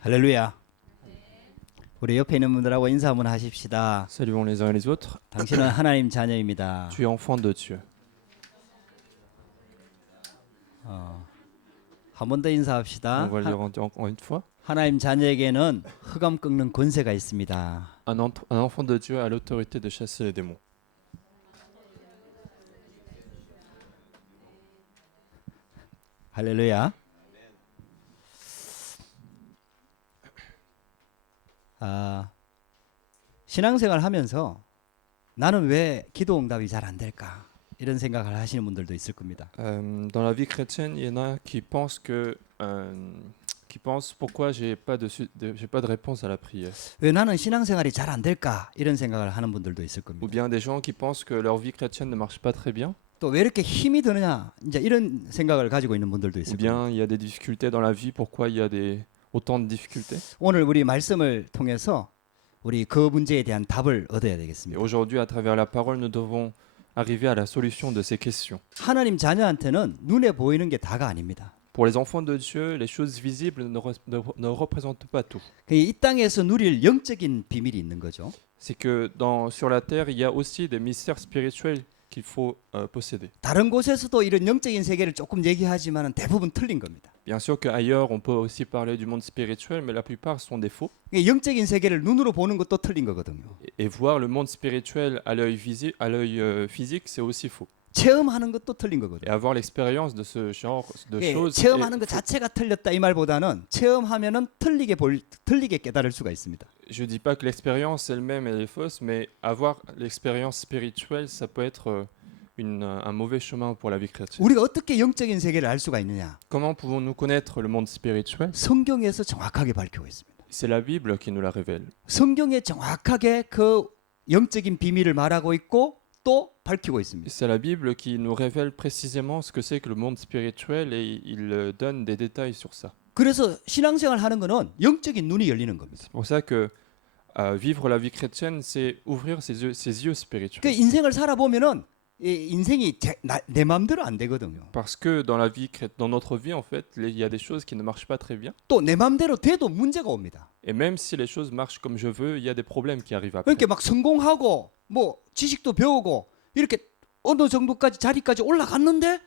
할렐루야. 우리 옆에 있는 분들하고 인사 한번 하십시다. Saluons les uns et les autres. 당신은 하나님 자녀입니다. Tu es enfant de Dieu. 한 번 더 인사합시다. On va le dire encore une fois. 하나님 자녀에게는 흑암 꺾는 권세가 있습니다. Un enfant de Dieu a l'autorité de chasser les démons. 할렐루야. 신앙생활 하면서 나는 왜 기도 응답이 잘 안 될까? 이런 생각을 하시는 분들도 있을 겁니다. Dans la vie chrétienne, il y en a qui pensent pourquoi j'ai pas de réponse à la prière. 왜 나는 신앙생활이 잘 안 될까? 이런 생각을 하는 분들도 있을 Ou 겁니다. bien des gens qui pensent que leur vie chrétienne ne marche pas très bien. 또 왜 이렇게 힘이 드느냐? 이제 이런 생각을 가지고 있는 분들도 Ou 있을 겁니다. bien il y a des difficultés dans la vie. Pourquoi il y a autant de difficultés? 오늘 우리 말씀을 통해서 우리 그 문제에 대한 답을 얻어야 Et 되겠습니다. aujourd'hui, à travers la parole, nous devons arriver à la solution de ces questions. 하나님 자녀한테는 눈에 보이는 게 다가 아닙니다. Pour les enfants de Dieu, les choses visibles ne représentent pas tout. 이 땅에서 누릴 영적인 비밀이 있는 거죠. C'est que sur la terre, il y a aussi des mystères spirituels qu'il faut posséder. 다른 곳에서도 이런 영적인 세계를 조금 얘기하지만 대부분 틀린 겁니다. Bien sûr qu'ailleurs, on peut aussi parler du monde spirituel, mais la plupart sont des faux. 영적인 세계를 눈으로 보는 것도 틀린 거거든요. Et voir le monde spirituel à l'œil physique, c'est aussi faux. 체험하는 것도 틀린 Et 거거든요. avoir l'expérience de ce genre de choses, 체험하는 것 est faux. 자체가 틀렸다 이 말보다는 체험하면은 틀리게 깨달을 수가 있습니다. Je dis pas que l'expérience elle-même elle est fausse, mais avoir l'expérience spirituelle, ça peut être un mauvais chemin pour la vie chrétienne. 우리가 어떻게 영적인 세계를 알 수가 있느냐? Comment pouvons-nous connaître le monde spirituel? 성경에서 정확하게 밝히고 있습니다. C'est la Bible qui nous la révèle. 성경에 정확하게 그 영적인 비밀을 말하고 있고 또 밝히고 있습니다. C'est la Bible qui nous révèle précisément ce que c'est que le monde spirituel et il donne des détails sur ça. 그래서 신앙생활 하는 거는 영적인 눈이 열리는 겁니다. C'est pour ça que vivre la vie chrétienne, c'est ouvrir ses yeux spirituels. 그 인생을 살아보면은 이 인생이 내 마음대로 안 되거든요. Parce que dans notre vie, en fait, il y a des choses qui ne marchent pas très bien. 또 내 마음대로 돼도 문제가 옵니다. Et même si les choses marchent comme je veux, il y a des problèmes qui arrivent après. 그러니까 막 성공하고 뭐 지식도 배우고 이렇게 어느 정도까지 자리까지 올라갔는데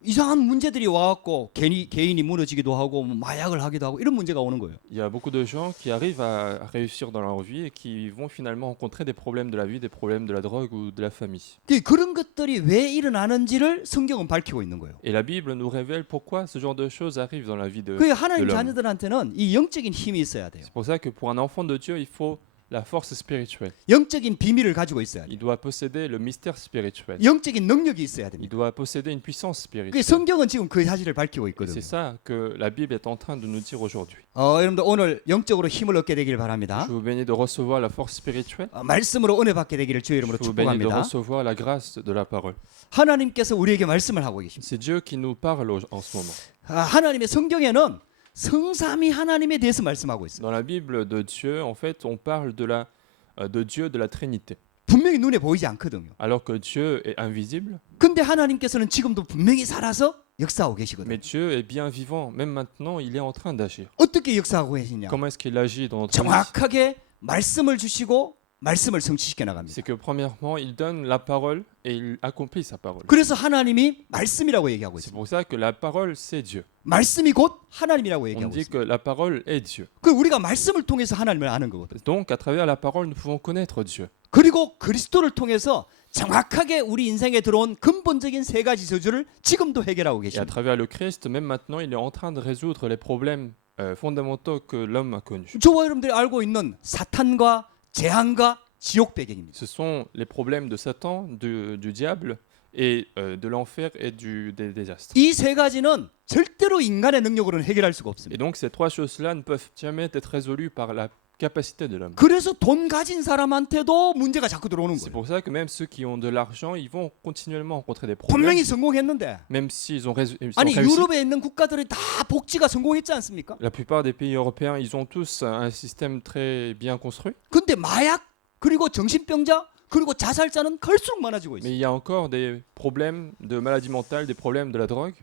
이상한 문제들이 와갖고 개인이 무너지기도 하고 뭐 마약을 하기도 하고 이런 문제가 오는 거예요. Il y a beaucoup de gens qui arrivent à réussir dans leur vie et qui vont finalement rencontrer des problèmes de la vie, des problèmes de la drogue ou de la famille. 그런 것들이 왜 일어나는지를 성경은 밝히고 있는 거예요. Et la Bible nous révèle pourquoi ce genre de choses arrivent dans la vie de 그 하나님 l'homme. 자녀들한테는 이 영적인 힘이 있어야 돼요. C'est pour ça que pour un enfant de Dieu, il faut la force spirituelle. 영적인 비밀을 가지고 있어야 돼요. Il doit posséder le mystère spirituel. 영적인 능력이 있어야 Il 됩니다. doit posséder une puissance 그 spirituelle. 성경은 지금 그 사실을 밝히고 Et 있거든요. c'est ça que la Bible est en train de nous dire aujourd'hui. 여러분들 오늘 영적으로 힘을 얻게 되기를 바랍니다. Je vous bénis de recevoir la force spirituelle. 말씀으로 은혜 받게 되기를 주의 Je 이름으로 vous bénis de 축복합니다. recevoir la grâce de la parole. 하나님께서 우리에게 말씀을 하고 계십니다. C'est Dieu qui nous parle en ce moment. 하나님의 성경에는 성삼위 하나님에 대해서 말씀하고 있습니다. Dans la Bible de Dieu, en fait, on parle de Dieu, de la Trinité. 분명히 눈에 보이지 않거든요. Alors que Dieu est invisible, 근데 하나님께서는 지금도 분명히 살아서 역사하고 계시거든요. mais Dieu est bien vivant. Même maintenant, il est en train d'agir. 어떻게 역사하고 계시냐? Comment est-ce qu'il agit dans notre vie? 정확하게 말씀을 주시고 말씀을 성취시켜 나갑니다. C'est que premièrement, il donne la parole et il accomplit sa parole. 그래서 하나님이 말씀이라고 얘기하고 C'est 있습니다. pour ça que la parole, c'est Dieu. 말씀이 곧 하나님이라고 On 얘기하고 dit 있습니다. que la parole est Dieu. 그 우리가 말씀을 통해서 하나님을 아는 거거든요. Donc, à travers la parole, nous pouvons connaître Dieu. 그리고 그리스도를 통해서 정확하게 우리 인생에 들어온 근본적인 세 가지 저주를 지금도 해결하고 Et à 계십니다. travers le Christ, même maintenant, il est en train de résoudre les problèmes fondamentaux que l'homme a connus. 저와 여러분들이 알고 있는 사탄과 재앙과 지옥 배경입니다. Ce sont les problèmes de Satan, du diable et de l'enfer et des désastres. 이 세 가지는 절대로 인간의 능력으로는 해결할 수가 Et 없습니다. donc ces trois choses-là ne peuvent jamais être résolues par la capacité de l'homme. 그래서 돈 가진 사람한테도 문제가 자꾸 들어오는 C'est 거예요. pour ça que même ceux qui ont de l'argent, ils vont continuellement rencontrer des 분명히 problèmes, 성공했는데 même s'ils ont 아니 réussi. 유럽에 있는 국가들이 다 복지가 성공했지 않습니까? La plupart des pays européens, ils ont tous un système très bien construit. 근데 마약 그리고 정신병자 그리고 자살자는 갈수록 많아지고 Mais 있어요. il y a encore des problèmes de maladie mentale, des problèmes de la drogue.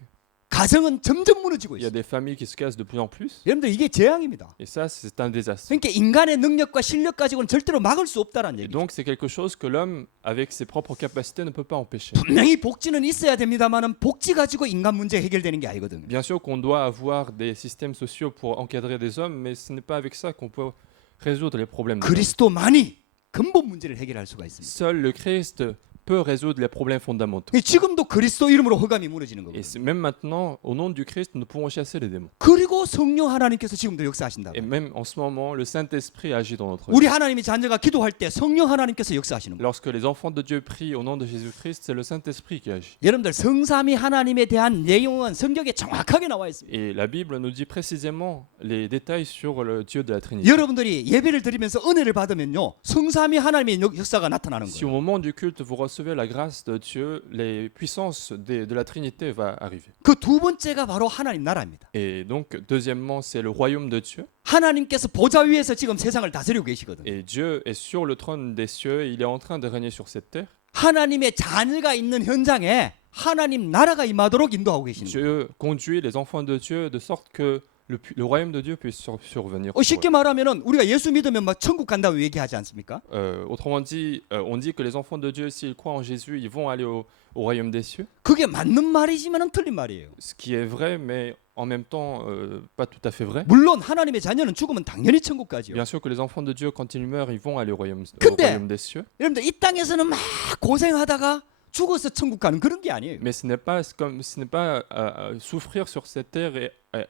가정은 점점 무너지고 Il y a 있어요. des familles qui se cassent de plus en plus. 여러분들 이게 재앙입니다. Et ça, c'est un désastre. 그러니까 인간의 능력과 실력 가지고는 절대로 막을 수 없다는 Et 얘기죠. donc, c'est quelque chose que l'homme, avec ses propres capacités, ne peut pas empêcher. 분명히 복지는 있어야 됩니다만은 복지 가지고 인간 문제 해결되는 게 아니거든요. Bien sûr qu'on doit avoir des systèmes sociaux pour encadrer des hommes, mais ce n'est pas avec ça qu'on peut résoudre les problèmes de l'homme. 그리스도만이 근본 문제를 해결할 수가 있습니다. Seul le Christ peut résoudre les problèmes fondamentaux. 지금도 그리스도 이름으로 흑암이 무너지는 Et 거고요. même maintenant, au nom du Christ, nous pouvons chasser les démons. 그리고 성령 하나님께서 지금도 역사하신다. Et même en ce moment, le Saint-Esprit agit dans notre vie. 우리 하나님이 자녀가 기도할 때 성령 하나님께서 역사하시는 거예요. Lorsque les enfants de Dieu prient au nom de Jésus-Christ, c'est le Saint-Esprit qui agit. 여러분들 성삼위 하나님에 대한 내용은 성경에 정확하게 나와 있습니다. Et la Bible nous dit précisément les détails sur le Dieu de la Trinité. 여러분들이 예배를 드리면서 은혜를 받으면요 성삼위 하나님의 역사가 나타나는 Si au 거예요. moment du culte, vous recevez la grâce de Dieu, les puissances de la Trinité va arriver. 그 두 번째가 바로 하나님 나라입니다. Et donc, deuxièmement, c'est le royaume de Dieu. 하나님께서 보좌 위에서 지금 세상을 다스리고 계시거든요. Et Dieu est sur le trône des cieux et il est en train de régner sur cette terre. 하나님의 자녀가 있는 현장에 하나님 나라가 임하도록 인도하고 계시는 거예요. Dieu conduit les enfants de Dieu de sorte que le royaume de Dieu puisse survenir. 쉽게 말하면은 우리가 예수 믿으면 막 천국 간다고 얘기하지 않습니까? Autrement dit, on dit que les enfants de Dieu, s'ils croient en Jésus, ils vont aller au royaume des cieux. 그게 맞는 말이지만은 틀린 말이에요. Ce qui est vrai, mais en même temps, pas tout à fait vrai. 물론 하나님의 자녀는 죽으면 당연히 천국 가지요. Bien sûr que les enfants de Dieu, quand ils meurent, ils vont aller au royaume des cieux. 여러분들 이 땅에서는 막 고생하다가 죽어서 천국 가는 그런 게 아니에요. Mais ce n'est pas souffrir sur cette terre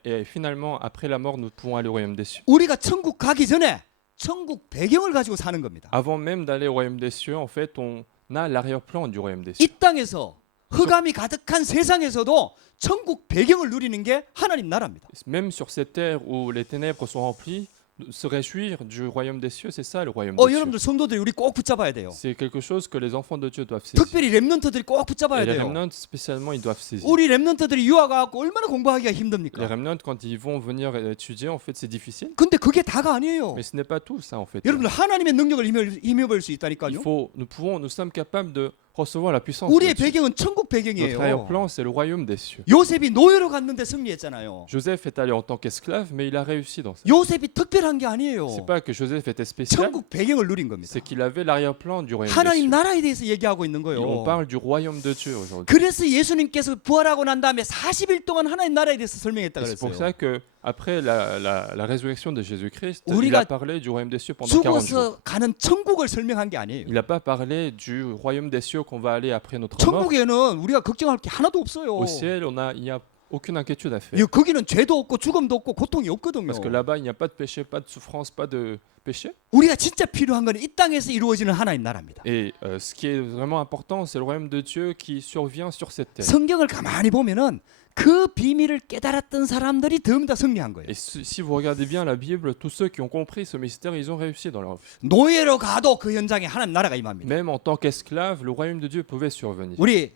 et finalement, après la mort, nous pouvons aller au royaume des cieux. 우리가 천국 가기 전에 천국 배경을 가지고 사는 겁니다. Avant même d'aller au royaume des cieux, en fait, on a l'arrière-plan du royaume des 이 cieux. 땅에서 흑암이 가득한 세상에서도 천국 배경을 누리는 게 하나님 나라입니다. Même sur cette terre où les ténèbres sont remplies, se réjouir du royaume des cieux, c'est ça le royaume des cieux. 여러분들 성도들이 우리 꼭 붙잡아야 돼요. C'est quelque chose que les enfants de Dieu doivent saisir. 특별히 렘넌트들이 꼭 Et 붙잡아야 les 돼요. remnants, spécialement, ils doivent saisir. 우리 렘넌트들이 유학 가고 얼마나 공부하기가 Les 힘듭니까? remnants, quand ils vont venir étudier, en fait, c'est difficile. 근데 그게 다가 아니에요. Mais ce n'est pas tout ça, en fait. 여러분들 하나님의 능력을 힘입을 수 Il 있다니까요. faut, nous sommes capables de recevoir la puissance de 우리의 Dieu. 배경은 천국 Notre 배경이에요. arrière-plan, c'est le royaume des cieux. 요셉이 노예로 갔는데 승리했잖아요. Joseph est allé en tant qu'esclave, mais il a réussi dans ça. 요셉이 특별한 게 아니에요. C'est pas que Joseph était spécial, 천국 배경을 누린 겁니다. c'est qu'il avait l'arrière-plan du royaume des 하나님 cieux. 나라에 대해서 얘기하고 있는 Et 거예요. on parle du royaume de Dieu aujourd'hui. 그래서 예수님께서 부활하고 난 다음에 40일 동안 하나님 나라에 대해서 설명했다 Et c'est pour 그랬어요. ça que après la résurrection de Jésus-Christ, il 우리가 a parlé du royaume des cieux pendant 40 jours. 죽어서 가는 천국을 설명한 게 아니에요. Il n'a pas parlé du royaume des cieux qu'on va aller après notre mort. 천국에는 우리가 걱정할 게 하나도 없어요. Au ciel, il n'y a aucune inquiétude à faire. 거기는 죄도 없고 죽음도 없고 고통이 없거든요. Parce que là-bas, il n'y a pas de péché, pas de souffrance, pas de péché. 우리가 진짜 필요한 건 이 땅에서 이루어지는 하나님 나라입니다. Et ce qui est vraiment important, c'est le royaume de Dieu qui survient sur cette terre. 성경을 가만히 보면은 그 비밀을 깨달았던 사람들이 전부 다 승리한 거예요. Et si vous regardez bien la Bible, tous ceux qui ont compris ce mystère, ils ont réussi dans leur vie. 노예로 가도 그 현장에 하나님 나라가 임합니다. Même en tant qu'esclave, le royaume de Dieu pouvait survenir. 우리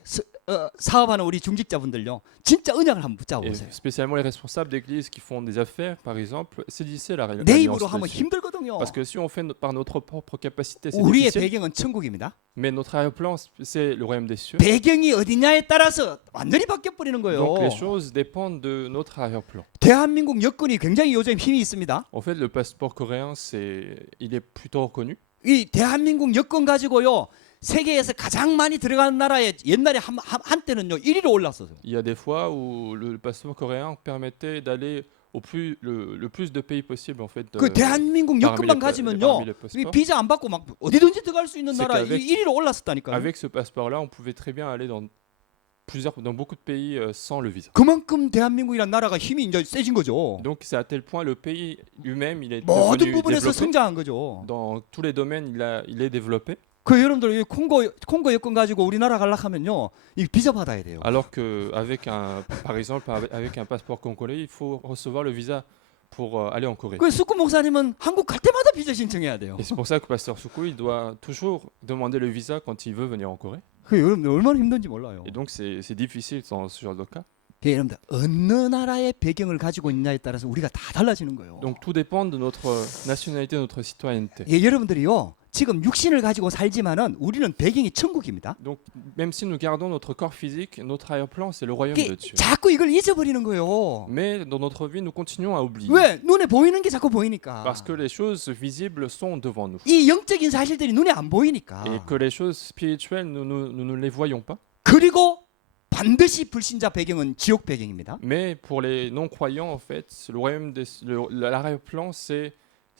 사업하는 우리 중직자분들요, 진짜 언약을 한번 붙잡아 Et 보세요. spécialement les responsables d'église qui font des affaires, par exemple, saisissez 내 l'alliance 입으로 de 하면 Dieu. 힘들거든요. Parce que si on fait par notre propre capacité, c'est 우리의 difficile. 배경은 천국입니다. Mais notre arrière-plan, c'est le royaume des cieux. 배경이 어디냐에 따라서 완전히 바뀌어 버리는 거예요. Donc les choses dépendent de notre arrière-plan. 대한민국 여권이 굉장히 요즘 힘이 있습니다. En fait, le passeport coréen, il est plutôt reconnu. 이 대한민국 여권 가지고요, 세계에서 가장 많이 들어가는 나라에 옛날에 한때는요 1위로 올랐어요. Il y a des fois où le passeport coréen permettait d'aller le plus de pays possible en fait. 그 대한민국 여권만 가지면요, 이 비자 안 받고 막 어디든지 들어갈 수 있는 나라 1위로 올랐었다니까요. Avec ce passeport-là, on pouvait très bien aller dans beaucoup de pays sans le visa. 그만큼 대한민국이란 나라가 힘이 이제 세진 거죠. Donc c'est à tel point le pays lui-même, il est 모든 devenu 부분에서 développé. 성장한 거죠. Dans tous les domaines, il est développé. 그 여러분들 이 콩고 여권 가지고 우리나라 가려하면요, 이 비자 받아야 돼요. Alors que par exemple, avec un passeport congolais, il faut recevoir le visa pour aller en Corée. 그 숙구 목사님은 한국 갈 때마다 비자 신청해야 돼요. Et c'est pour ça que Pasteur Soukou, il doit toujours demander le visa quand il veut venir en Corée. 그 여러분들 얼마나 힘든지 몰라요. Et donc c'est difficile dans ce genre de cas. 여러분들 어느 나라의 배경을 가지고 있냐에 따라서 우리가 다 달라지는 거예요. Donc tout dépend de notre nationalité, de notre citoyenneté. 여러분들이요, 지금 육신을 가지고 살지만은 우리는 배경이 천국입니다. Donc, même si nous gardons notre corps physique, notre arrière-plan, c'est le royaume de Dieu. 자꾸 이걸 잊어버리는 거예요. Mais dans notre vie, nous continuons à oublier. 왜? 눈에 보이는 게 자꾸 보이니까. Parce que les choses visibles sont devant nous. 이 영적인 사실들이 눈에 안 보이니까. Et que les choses spirituelles, nous ne les voyons pas. 그리고 반드시 불신자 배경은 지옥 배경입니다. Mais pour les non-croyants, en fait, le royaume l'arrière-plan, c'est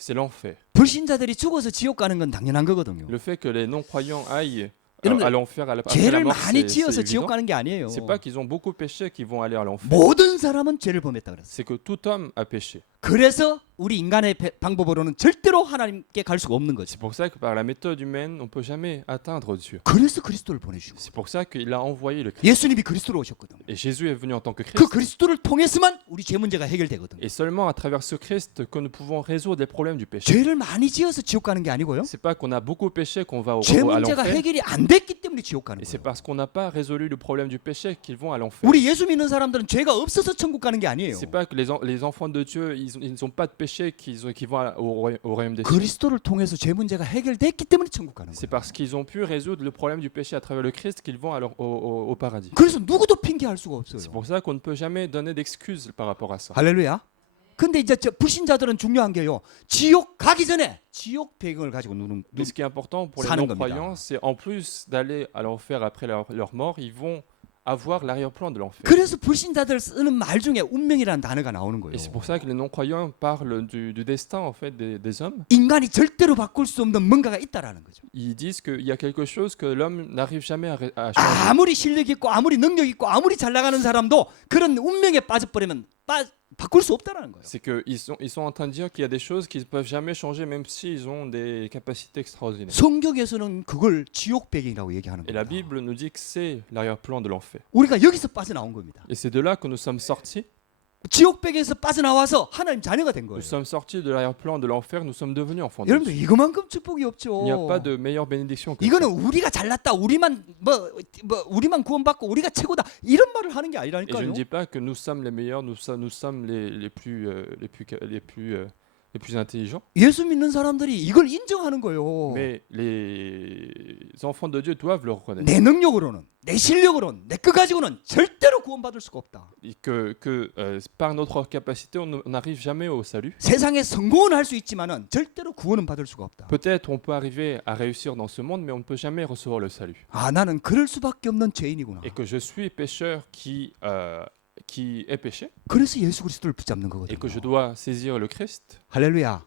l'enfer. 불신자들이 죽어서 지옥 가는 건 당연한 거거든요. Le fait que les non-croyants aillent 여러분들, à l'enfer après la 죄를 mort, 많이 c'est 지어서 지옥 évident. 가는 게 아니에요. C'est pas qu'ils ont beaucoup péché qu'ils vont aller à l'enfer. 모든 사람은 죄를 범했다 그랬어요. C'est que tout homme a péché. 그래서 우리 인간의 방법으로는 절대로 하나님께 갈 수가 없는 거죠. C'est pour ça que par la méthode humaine, on peut jamais atteindre Dieu. 그래서 그리스도를 보내주고 C'est pour ça qu'il a envoyé le Christ. 예수님이 그리스도로 오셨거든요. Et Jésus est venu en tant que 그 Christ. 그리스도를 통해서만 우리 죄 문제가 해결되거든요. Et seulement à travers ce Christ que nous pouvons résoudre les problèmes du péché. 죄를 많이 지어서 지옥 가는 게 아니고요. C'est pas qu'on a beaucoup péché qu'on va 죄 à 문제가 l'enfer. 해결이 안 됐기 때문에 지옥 가는 Et c'est 거예요. parce qu'on n'a pas résolu le problème du péché qu'ils vont à l'enfer. 우리 예수 믿는 사람들은 죄가 없어서 천국 가는 게 아니에요. C'est pas que les enfants de Dieu, ils n'ont pas de péché qui vont au royaume des cieux. 그리스도를 통해서 죄 문제가 해결됐기 때문에 천국 가는 C'est 거예요. parce qu'ils ont pu résoudre le problème du péché à travers le Christ qu'ils vont au paradis. 그래서 누구도 핑계할 수가 없어요. C'est pour ça qu'on ne peut jamais donner d'excuses par rapport à ça. 할렐루야. 근데 이제 불신자들은 중요한 게요. 지옥 가기 전에 지옥 배경을 가지고 누는 Mais ce qui est important pour les 사는 non-croyants, 겁니다. c'est en plus d'aller à l'enfer après leur mort, ils vont avoir l'arrière-plan de l'enfer. 그래서 불신자들 쓰는 말 중에 운명이라는 단어가 나오는 거예요. Et c'est pour ça que les non-croyants parlent du destin en fait des hommes. 인간이 절대로 바꿀 수 없는 뭔가가 있다라는 거죠. Ils disent qu'il y a quelque chose que l'homme n'arrive jamais à changer. 아무리 실력 있고 아무리 능력 있고 아무리 잘 나가는 사람도 그런 운명에 빠져버리면 바꿀 수 없다라는 거예요. C'est qu'ils sont en train de dire qu'il y a des choses qui ne peuvent jamais changer même s'ils ont des capacités extraordinaires. 성경에서는 그걸 지옥 배경이라고 얘기하는 Et la 겁니다. Bible nous dit que c'est l'arrière-plan de l'enfer. 우리가 여기서 빠져나온 겁니다. Et c'est de là que nous sommes sortis. 지옥 배경에서 빠져나와서 하나님 자녀가 된 거예요. Nous sommes sortis de l'arrière-plan de l'enfer, nous sommes devenus enfants de 여러분들 Dieu. 이거만큼 축복이 없죠. Il n'y a pas de meilleure bénédiction que 이거는 ça. 우리가 잘났다, 우리만 우리만 구원받고 우리가 최고다 이런 말을 하는 게 Et je ne 아니라니까요. dis pas que nous sommes les meilleurs, nous sommes les plus intelligents. 예수 믿는 사람들이 이걸 인정하는 거예요. Mais les enfants de Dieu doivent le reconnaître. 내 능력으로는, 내 실력으로는, 내 거 가지고는 절대로 구원받을 수가 없다. Et que par notre capacité, on n'arrive jamais au salut. 세상에 성공은 할 수 있지만은 절대로 구원은 받을 수가 없다. Peut-être on peut arriver à réussir dans ce monde, mais on ne peut jamais recevoir le salut. 아, 나는 그럴 수밖에 없는 죄인이구나. Et que je suis pécheur qui est péché, 그래서 예수 그리스도를 붙잡는 et 거거든요. que je dois saisir le Christ. 할렐루야.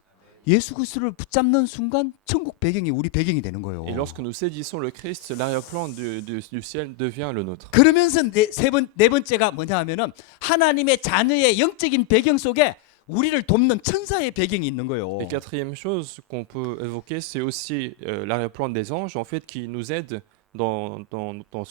예수 그리스도를 붙잡는 순간 천국 배경이 우리 배경이 되는 거예요. Et lorsque nous saisissons le Christ, l'arrière-plan du ciel devient le nôtre. 그러면서 네 번째가 뭐냐 하면은 하나님의 자녀의 영적인 배경 속에 우리를 돕는 천사의 배경이 있는 거예요. Et quatrième chose qu'on peut évoquer, c'est aussi l'arrière-plan des anges, en fait, qui nous aident dans tout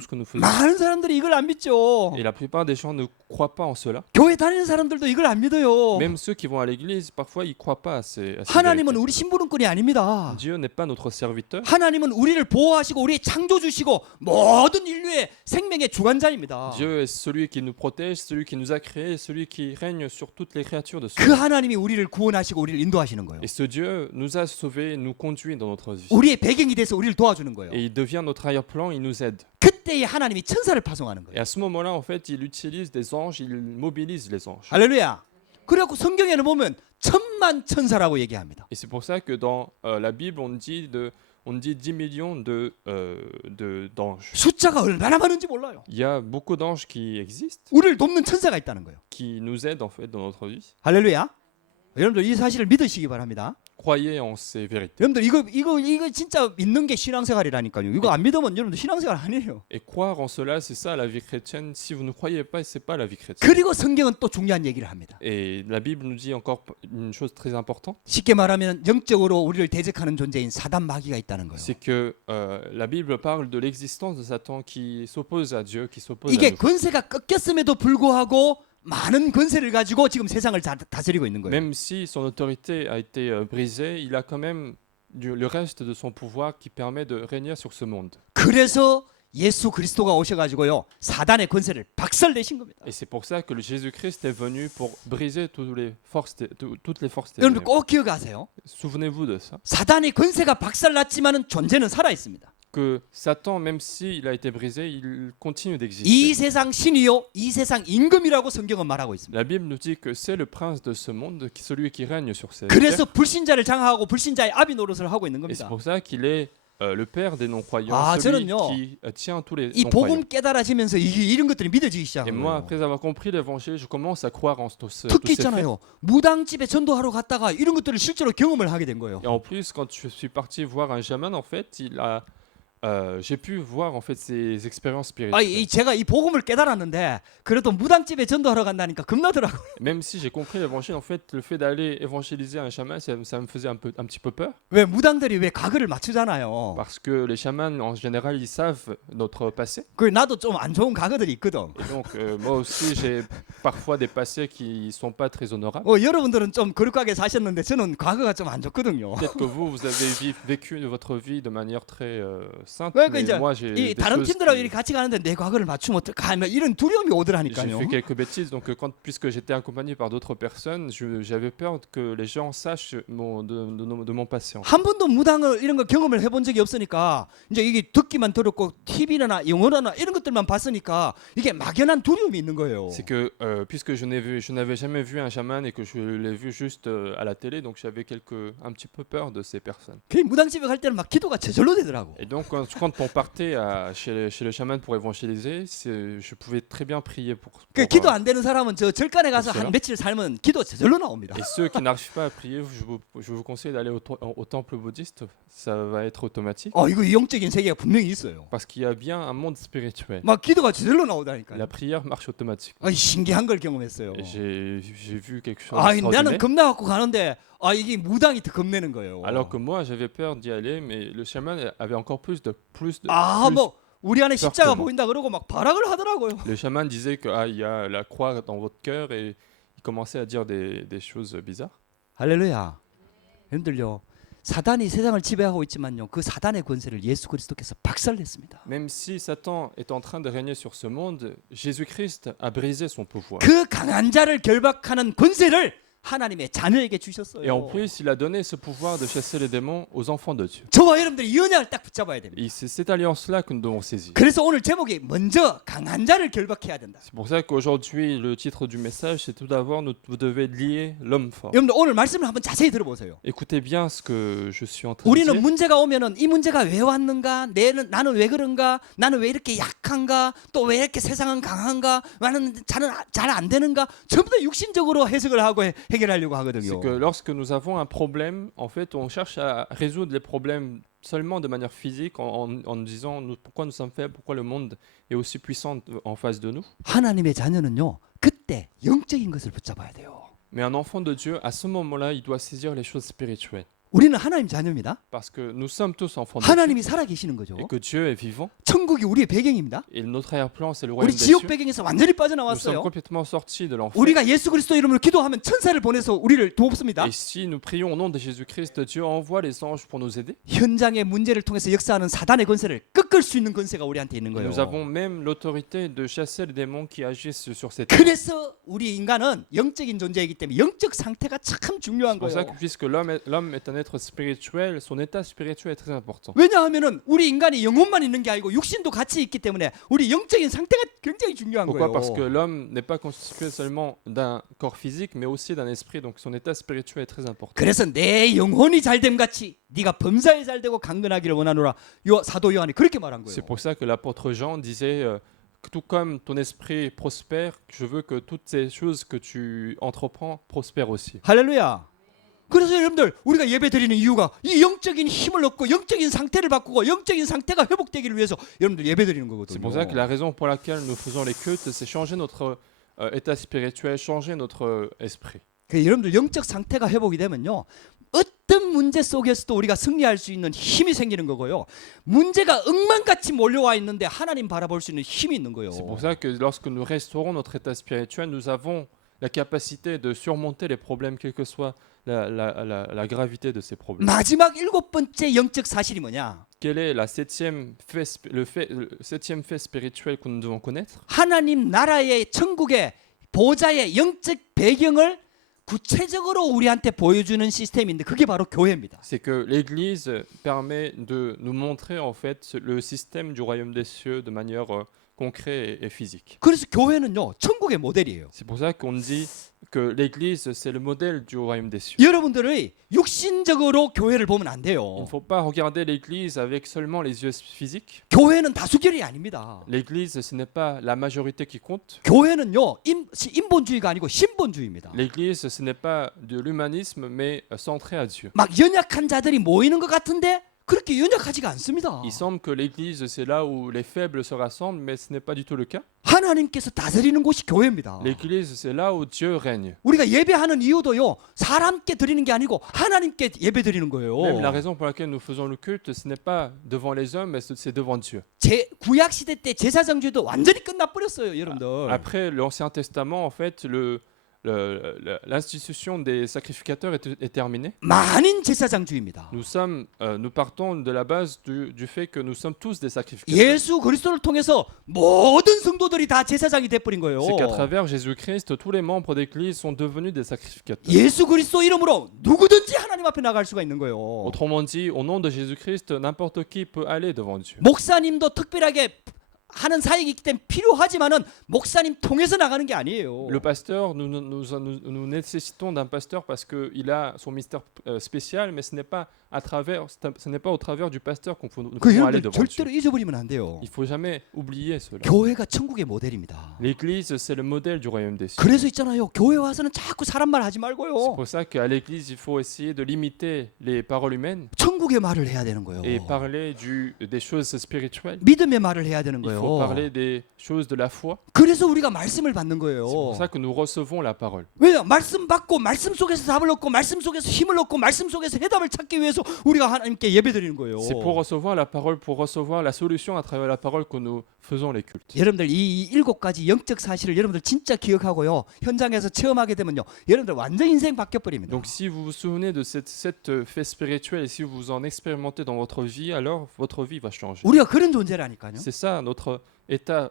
ce que nous faisons. 많은 사람들이 이걸 안 믿죠. Et la plupart des gens ne croient pas en cela. 교회 다니는 사람들도 이걸 안 믿어요. Même ceux qui vont à l'église, parfois, ils ne croient pas à ces 하나님은 vérités. 우리 심부름꾼이 아닙니다. Dieu n'est pas notre serviteur. 하나님은 우리를 보호하시고 우리 창조 주시고 모든 인류의 생명의 주관자입니다. Dieu est celui qui nous protège, celui qui nous a créés, celui qui règne sur toutes les créatures de ce 그 monde. 하나님이 우리를 구원하시고 우리를 인도하시는 거예요. Et ce Dieu nous a sauvés, nous conduit dans notre vie. 우리의 배경이 돼서 우리를 도와주는 거예요. Et il devient notre arrière-plan, il nous aide. 그때에 하나님이 천사를 파송하는 Et 거예요. à ce moment-là, en fait, il utilise des anges, il mobilise les anges. 할렐루야. 그래갖고 성경에는 보면 천만 천사라고 얘기합니다. Et c'est pour ça que dans la Bible, on dit 10 millions d'anges. 숫자가 얼마나 많은지 몰라요. Il y a beaucoup d'anges qui existent, 우리를 돕는 천사가 있다는 거예요. qui nous aident en fait dans notre vie. 할렐루야. 여러분들 이 사실을 믿으시기 바랍니다. Croyez en ces vérités. 여러분들 이거 진짜 믿는 게 신앙생활이라니까요. 이거 안 믿으면 여러분들 신앙생활 아니에요. Et croire en cela, c'est ça la vie chrétienne. Si vous ne croyez pas, c'est pas la vie chrétienne. 그리고 성경은 또 중요한 얘기를 합니다. Et la Bible nous dit encore une chose très importante, 쉽게 말하면 영적으로 우리를 대적하는 존재인 사단 마귀가 있다는 거예요. c'est que la Bible parle de l'existence de Satan qui s'oppose à Dieu, qui s'oppose à 이게 nous. 권세가 꺾였음에도 불구하고 많은 권세를 가지고 지금 세상을 다스리고 있는 거예요. Même si son autorité a été brisée, il a quand même le reste de son pouvoir qui permet de régner sur ce monde. 그래서 예수 그리스도가 오셔가지고요 사단의 권세를 박살내신 겁니다. Et c'est pour ça que le Jésus-Christ est venu pour briser toutes les forces des 여러분들 ténèbres. 꼭 기억하세요. Souvenez-vous de ça. 사단의 권세가 박살났지만은 존재는 살아 있습니다. Que Satan, même s'il a été brisé, il continue 이 d'exister. 세상 신이요 이 세상 임금이라고 성경은 말하고 있습니다. La Bible nous dit que c'est le prince de ce monde, celui qui règne sur cette terre. 그래서 불신자를 장하고 불신자의 아비 노릇을 하고 있는 Et c'est 겁니다. pour ça qu'il est le père des non-croyants, Ah, celui 저는요, qui tient tous les 이 non-croyants. 복음 깨달아지면서 이런 것들이 믿어지기 Et 시작한 moi, 거예요. après avoir compris l'évangile, je commence à croire en tous ces 특히 faits. 있잖아요. 무당집에 전도하러 갔다가 이런 것들을 실제로 경험을 하게 된 거예요. Et en plus, quand je suis parti voir un chaman, en fait, j'ai pu voir en fait ses expériences spirituelles. 제가 이 복음을 깨달았는데 그래도 무당집에 전도하러 간다니까 겁나더라고요. Même si j'ai compris l'évangile, en fait, le fait d'aller évangéliser un chaman, ça me faisait un petit peu peur. 왜 무당들이 왜 과거를 맞추잖아요. Parce que les chamans, en général, ils savent notre passé. 그 나도 좀 안 좋은 과거들이 있거든. Et donc, moi aussi, j'ai parfois des passés qui sont pas très honorables. 여러분들은 좀 거룩하게 사셨는데 저는 과거가 좀 안 좋거든요. Peut-être que vous avez vécu votre vie de manière très sainte, 그러니까 mais 이제 moi, j'ai 이 des 다른 choses 팀들하고 qui- 이렇게 같이 가는데 내 과거를 맞추면 어떡하 이런 두려움이 J'ai 오더라니까요. fait quelques bêtises, donc puisque j'étais accompagné par d'autres personnes, j'avais peur que les gens sachent de mon passé. 한 번도 무당을 이런 거 경험을 해본 적이 없으니까 이제 이게 듣기만 들었고 TV나 영화나 이런 것들만 봤으니까 이게 막연한 두려움이 있는 거예요. C'est que puisque je n'avais jamais vu un chaman et que je l'ai vu juste à la télé, donc j'avais un petit peu peur de ces personnes. 그 무당집에 갈 때는 막 기도가 저절로 되더라고. Et donc quand on partait chez le chaman pour évangéliser, je pouvais très bien prier pour 그 기도 안 되는 사람은 저 절간에 가서 그렇죠. 한 며칠 살면 기도 저절로 나옵니다. Et ceux qui n'arrivent pas à prier, je vous conseille d'aller au temple bouddhiste, ça va être automatique. 이거 영적인 세계가 분명히 있어요. Parce qu'il y a bien un monde spirituel. 막 기도가 저절로 나오다니까요. La prière marche automatiquement. 신기한 걸 경험했어요. Et j'ai vu quelque chose 나는 d'extraordinaire. 겁나 갖고 가는데 이게 무당이 더 겁내는 거예요. Alors que moi, j'avais peur d'y aller, mais le chaman avait encore plus de 뭐 우리 안에 십자가 그렇구나. 보인다 그러고 막 발악을 하더라고요. Le chaman disait que il y a la croix dans votre cœur et il commençait à dire des choses bizarres. 할렐루야. 여러분들요. 사단이 세상을 지배하고 있지만요. 그 사단의 권세를 예수 그리스도께서 박살냈습니다. Même si Satan est en train de régner sur ce monde, Jésus-Christ a brisé son pouvoir. 그 강한 자를 결박하는 권세를 하나님의 자녀에게 주셨어요. Et en plus, il a donné ce pouvoir de chasser les démons aux enfants de Dieu. 저와 여러분들이 이 언약을 딱 붙잡아야 됩니다. Et c'est cette alliance-là que nous devons saisir. 그래서 오늘 제목이 먼저 강한 자를 결박해야 된다. C'est pour ça qu'aujourd'hui, le titre du message, c'est tout d'abord, vous devez lier l'homme fort. 여러분들 오늘 말씀을 한번 자세히 들어보세요. Écoutez bien ce que je suis en train de 우리는 dire. 문제가 오면은 이 문제가 왜 왔는가? 나는 왜 그런가? 나는 왜 이렇게 약한가? 또 왜 이렇게 세상은 강한가? 나는 잘 안 되는가? 전부 다 육신적으로 해석을 하고 해결하려고 하거든요. C'est que lorsque nous avons un problème, en fait, on cherche à résoudre les problèmes seulement de manière physique en disant pourquoi nous sommes faibles, pourquoi le monde est aussi puissant en face de nous. 하나님의 자녀는요. 그때 영적인 것을 붙잡아야 돼요. Mais un enfant de Dieu, à ce moment-là, il doit saisir les choses spirituelles. 우리는 하나님 자녀입니다. Parce que nous sommes tous enfants de Dieu. 하나님이 살아 계시는 거죠. Et que Dieu est vivant. 천국이 우리의 배경입니다. Et notre arrière-plan, c'est le 우리 royaume des 지옥 cieux. 배경에서 완전히 Nous sommes 빠져나왔어요. complètement sortis de l'enfer. 우리가 예수 그리스도 이름으로 기도하면 천사를 보내서 우리를 돕습니다. Et si nous prions au nom de Jésus-Christ, Dieu envoie les anges pour nous aider. 현장의 문제를 통해서 역사하는 사단의 권세를 꺾을 수 있는 권세가 우리한테 있는 Et 거예요. nous avons même l'autorité de chasser les démons qui agissent sur cette terre. 그래서 우리 인간은 영적인 존재이기 때문에 영적 상태가 참 중요한 C'est pour ça 거예요. que puisque l'homme est un être spirituel, son état spirituel est très important. 왜냐하면은 우리 인간이 영혼만 있는 게 아니고 육신도 같이 있기 때문에 우리 영적인 상태가 굉장히 중요한 Pourquoi? 거예요. Parce que l'homme n'est pas constitué seulement d'un corps physique, mais aussi d'un esprit. Donc son état spirituel est très important. 그래서 내 영혼이 잘됨 같이 네가 범사에 잘되고 강건하기를 원하노라. 사도 요한이 그렇게 말한 거예요. C'est pour ça que l'apôtre Jean disait que tout comme ton esprit prospère, je veux que toutes ces choses que tu entreprends prospèrent aussi. 할렐루야. 그래서 여러분들 우리가 예배 드리는 이유가 이 영적인 힘을 얻고 영적인 상태를 바꾸고 영적인 상태가 회복되기를 위해서 여러분들 예배 드리는 C'est pour ça que 거거든요. la raison pour laquelle nous faisons les cultes, c'est changer notre état spirituel, changer notre esprit. 그 여러분들 영적 상태가 회복이 되면요. 어떤 문제 속에서도 우리가 승리할 수 있는 힘이 생기는 거고요. 문제가 엉망같이 몰려와 있는데 하나님 바라볼 수 있는 힘이 있는 거예요. C'est pour ça que lorsque nous restaurons notre état spirituel, nous avons la capacité de surmonter les problèmes, quelle que soit la gravité de ces problèmes. 마지막 일곱 번째 영적 사실이 뭐냐? Quel est le septième fait spirituel que nous devons connaître? 하나님 나라의 천국의 보좌의 영적 배경을 구체적으로 우리한테 보여주는 시스템인데 그게 바로 교회입니다. C'est que l'Église permet de nous montrer en fait le système du royaume des cieux de manière concrète et physique. 그래서 교회는요 천국의 모델이에요. C'est pour ça qu'on dit que l'Église c'est le modèle du royaume des cieux. 여러분들의 육신적으로 교회를 보면 안 Il 돼요. ne faut pas regarder l'Église avec seulement les yeux physiques. 교회는 다수결이 아닙니다. L'Église, ce n'est pas la majorité qui compte. 교회는요 인본주의가 아니고 신본주의입니다. L'Église, ce n'est pas de l'humanisme, mais centré à Dieu. 막 연약한 자들이 모이는 것 같은데 그렇게 연약하지가 않습니다. Il semble que l'Église, c'est là où les faibles se rassemblent, mais ce n'est pas du tout le cas. 하나님께서 다스리는 곳이 교회입니다. L'Église, c'est là où Dieu règne. 우리가 예배하는 이유도요 사람께 드리는 게 아니고 하나님께 예배 드리는 거예요. Même la raison pour laquelle nous faisons le culte, ce n'est pas devant les hommes, mais c'est devant Dieu. 구약 시대 때 제사장주의도 완전히 끝나버렸어요, 여러분들. Après l'Ancien Testament, en fait, l'institution des sacrificateurs est terminée. 만인 제사장주의입니다. Nous partons de la base du fait que nous sommes tous des sacrificateurs. 예수 그리스도를 통해서 모든 성도들이 다 제사장이 돼버린 거예요. C'est qu'à travers Jésus-Christ, tous les membres d'Église sont devenus des sacrificateurs. 예수 그리스도 이름으로 누구든지 하나님 앞에 나갈 수가 있는 거예요. Autrement dit, au nom de Jésus-Christ, n'importe qui peut aller devant Dieu. 목사님도 특별하게 하는 사역이 있기 때문에 필요하지만은 목사님 통해서 나가는 게 아니에요. Le pasteur, nous nécessitons d'un pasteur parce qu'il a son mystère spécial, mais ce n'est pas au travers du pasteur qu'on peut 그 aller 여러분들 devant Dieu. 절대로 잊어버리면 안 돼요. Il faut jamais oublier cela. 교회가 천국의 모델입니다. L'Église, c'est le modèle du royaume des cieux. 그래서 있잖아요. 교회 와서는 자꾸 사람 말 하지 C'est 말고요. pour ça qu'à l'Église, il faut essayer de limiter les paroles humaines 천국의 말을 해야 되는 거예요. et parler des choses spirituelles. 믿음의 말을 해야 되는 Il 거예요. faut parler des choses de la foi. 그래서 우리가 말씀을 받는 거예요. C'est pour ça que nous recevons la parole. 왜요? 말씀 받고 말씀 속에서 답을 얻고 말씀 속에서 힘을 얻고 말씀 속에서 해답을 찾기 위해서 우리가 하나님께 예배드리는 거예요. C'est pour recevoir la parole, pour recevoir la solution à travers la parole que nous faisons les cultes. 여러분들 이 일곱 가지 영적 사실을 여러분들 진짜 기억하고요. 현장에서 체험하게 되면요. 여러분들 완전 인생 바뀌어 버립니다. Donc si vous vous souvenez de cette fait spirituel et si vous en expérimentez dans votre vie, alors votre vie va changer. 우리가 그런 존재라니까요. C'est ça notre état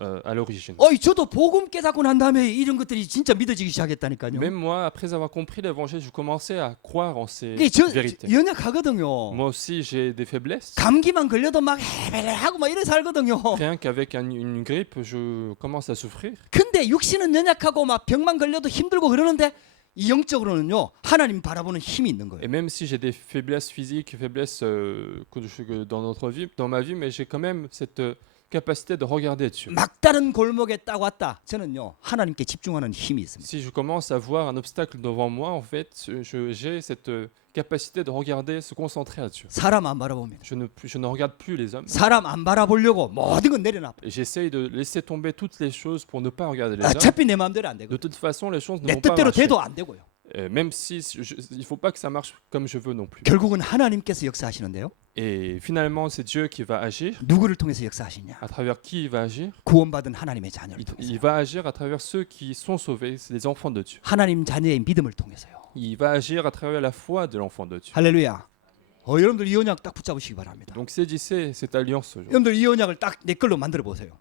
à l'origine. 저도 복음 깨닫고 난 다음에 이런 것들이 진짜 믿어지기 시작했다니까요. Même moi, après avoir compris l'évangile, je commençais à croire en ces 이게 vérités. 연약하거든요. Moi aussi, j'ai des faiblesses. 감기만 걸려도 막 해벨레하고 막 이래 살거든요. Rien qu'avec une grippe, je commence à souffrir. 근데 육신은 연약하고 막 병만 걸려도 힘들고 그러는데 이 영적으로는요 하나님 바라보는 힘이 있는 거예요. Et même si j'ai des faiblesses physiques, faiblesses dans ma vie, mais j'ai quand même cette capacité de regarder Dieu. 막다른 골목에 딱 왔다. 저는요 하나님께 집중하는 힘이 있습니다. Si je commence à voir un obstacle devant moi, en fait, j'ai cette capacité de regarder, se concentrer à Dieu. 사람 안 바라봅니다. Je ne regarde plus les hommes. 사람 안 바라보려고 모든 건 내려놔. Et j'essaye de laisser tomber toutes les choses pour ne pas regarder les hommes. 어차피 내 마음대로 안 De 되고 toute façon, les choses ne 내 vont pas 뜻대로 marcher. 돼도 안 되고요. Même si il faut pas que ça marche comme je veux non plus. 결국은 하나님께서 역사하시는데요. Et finalement, c'est Dieu qui va agir. 누구를 통해서 역사하시냐? À travers qui il va agir? 구원받은 하나님의 자녀를 통해서. Il va agir à travers ceux qui sont sauvés, c'est les enfants de Dieu. 하나님 자녀의 믿음을 통해서요. Il va agir à travers la foi de l'enfant de Dieu. 할렐루야. 여러분들 이 언약 딱 붙잡으시기 바랍니다. Donc saisissez cette alliance aujourd'hui. 여러분들 이 언약을 딱 내 걸로 만들어 보세요.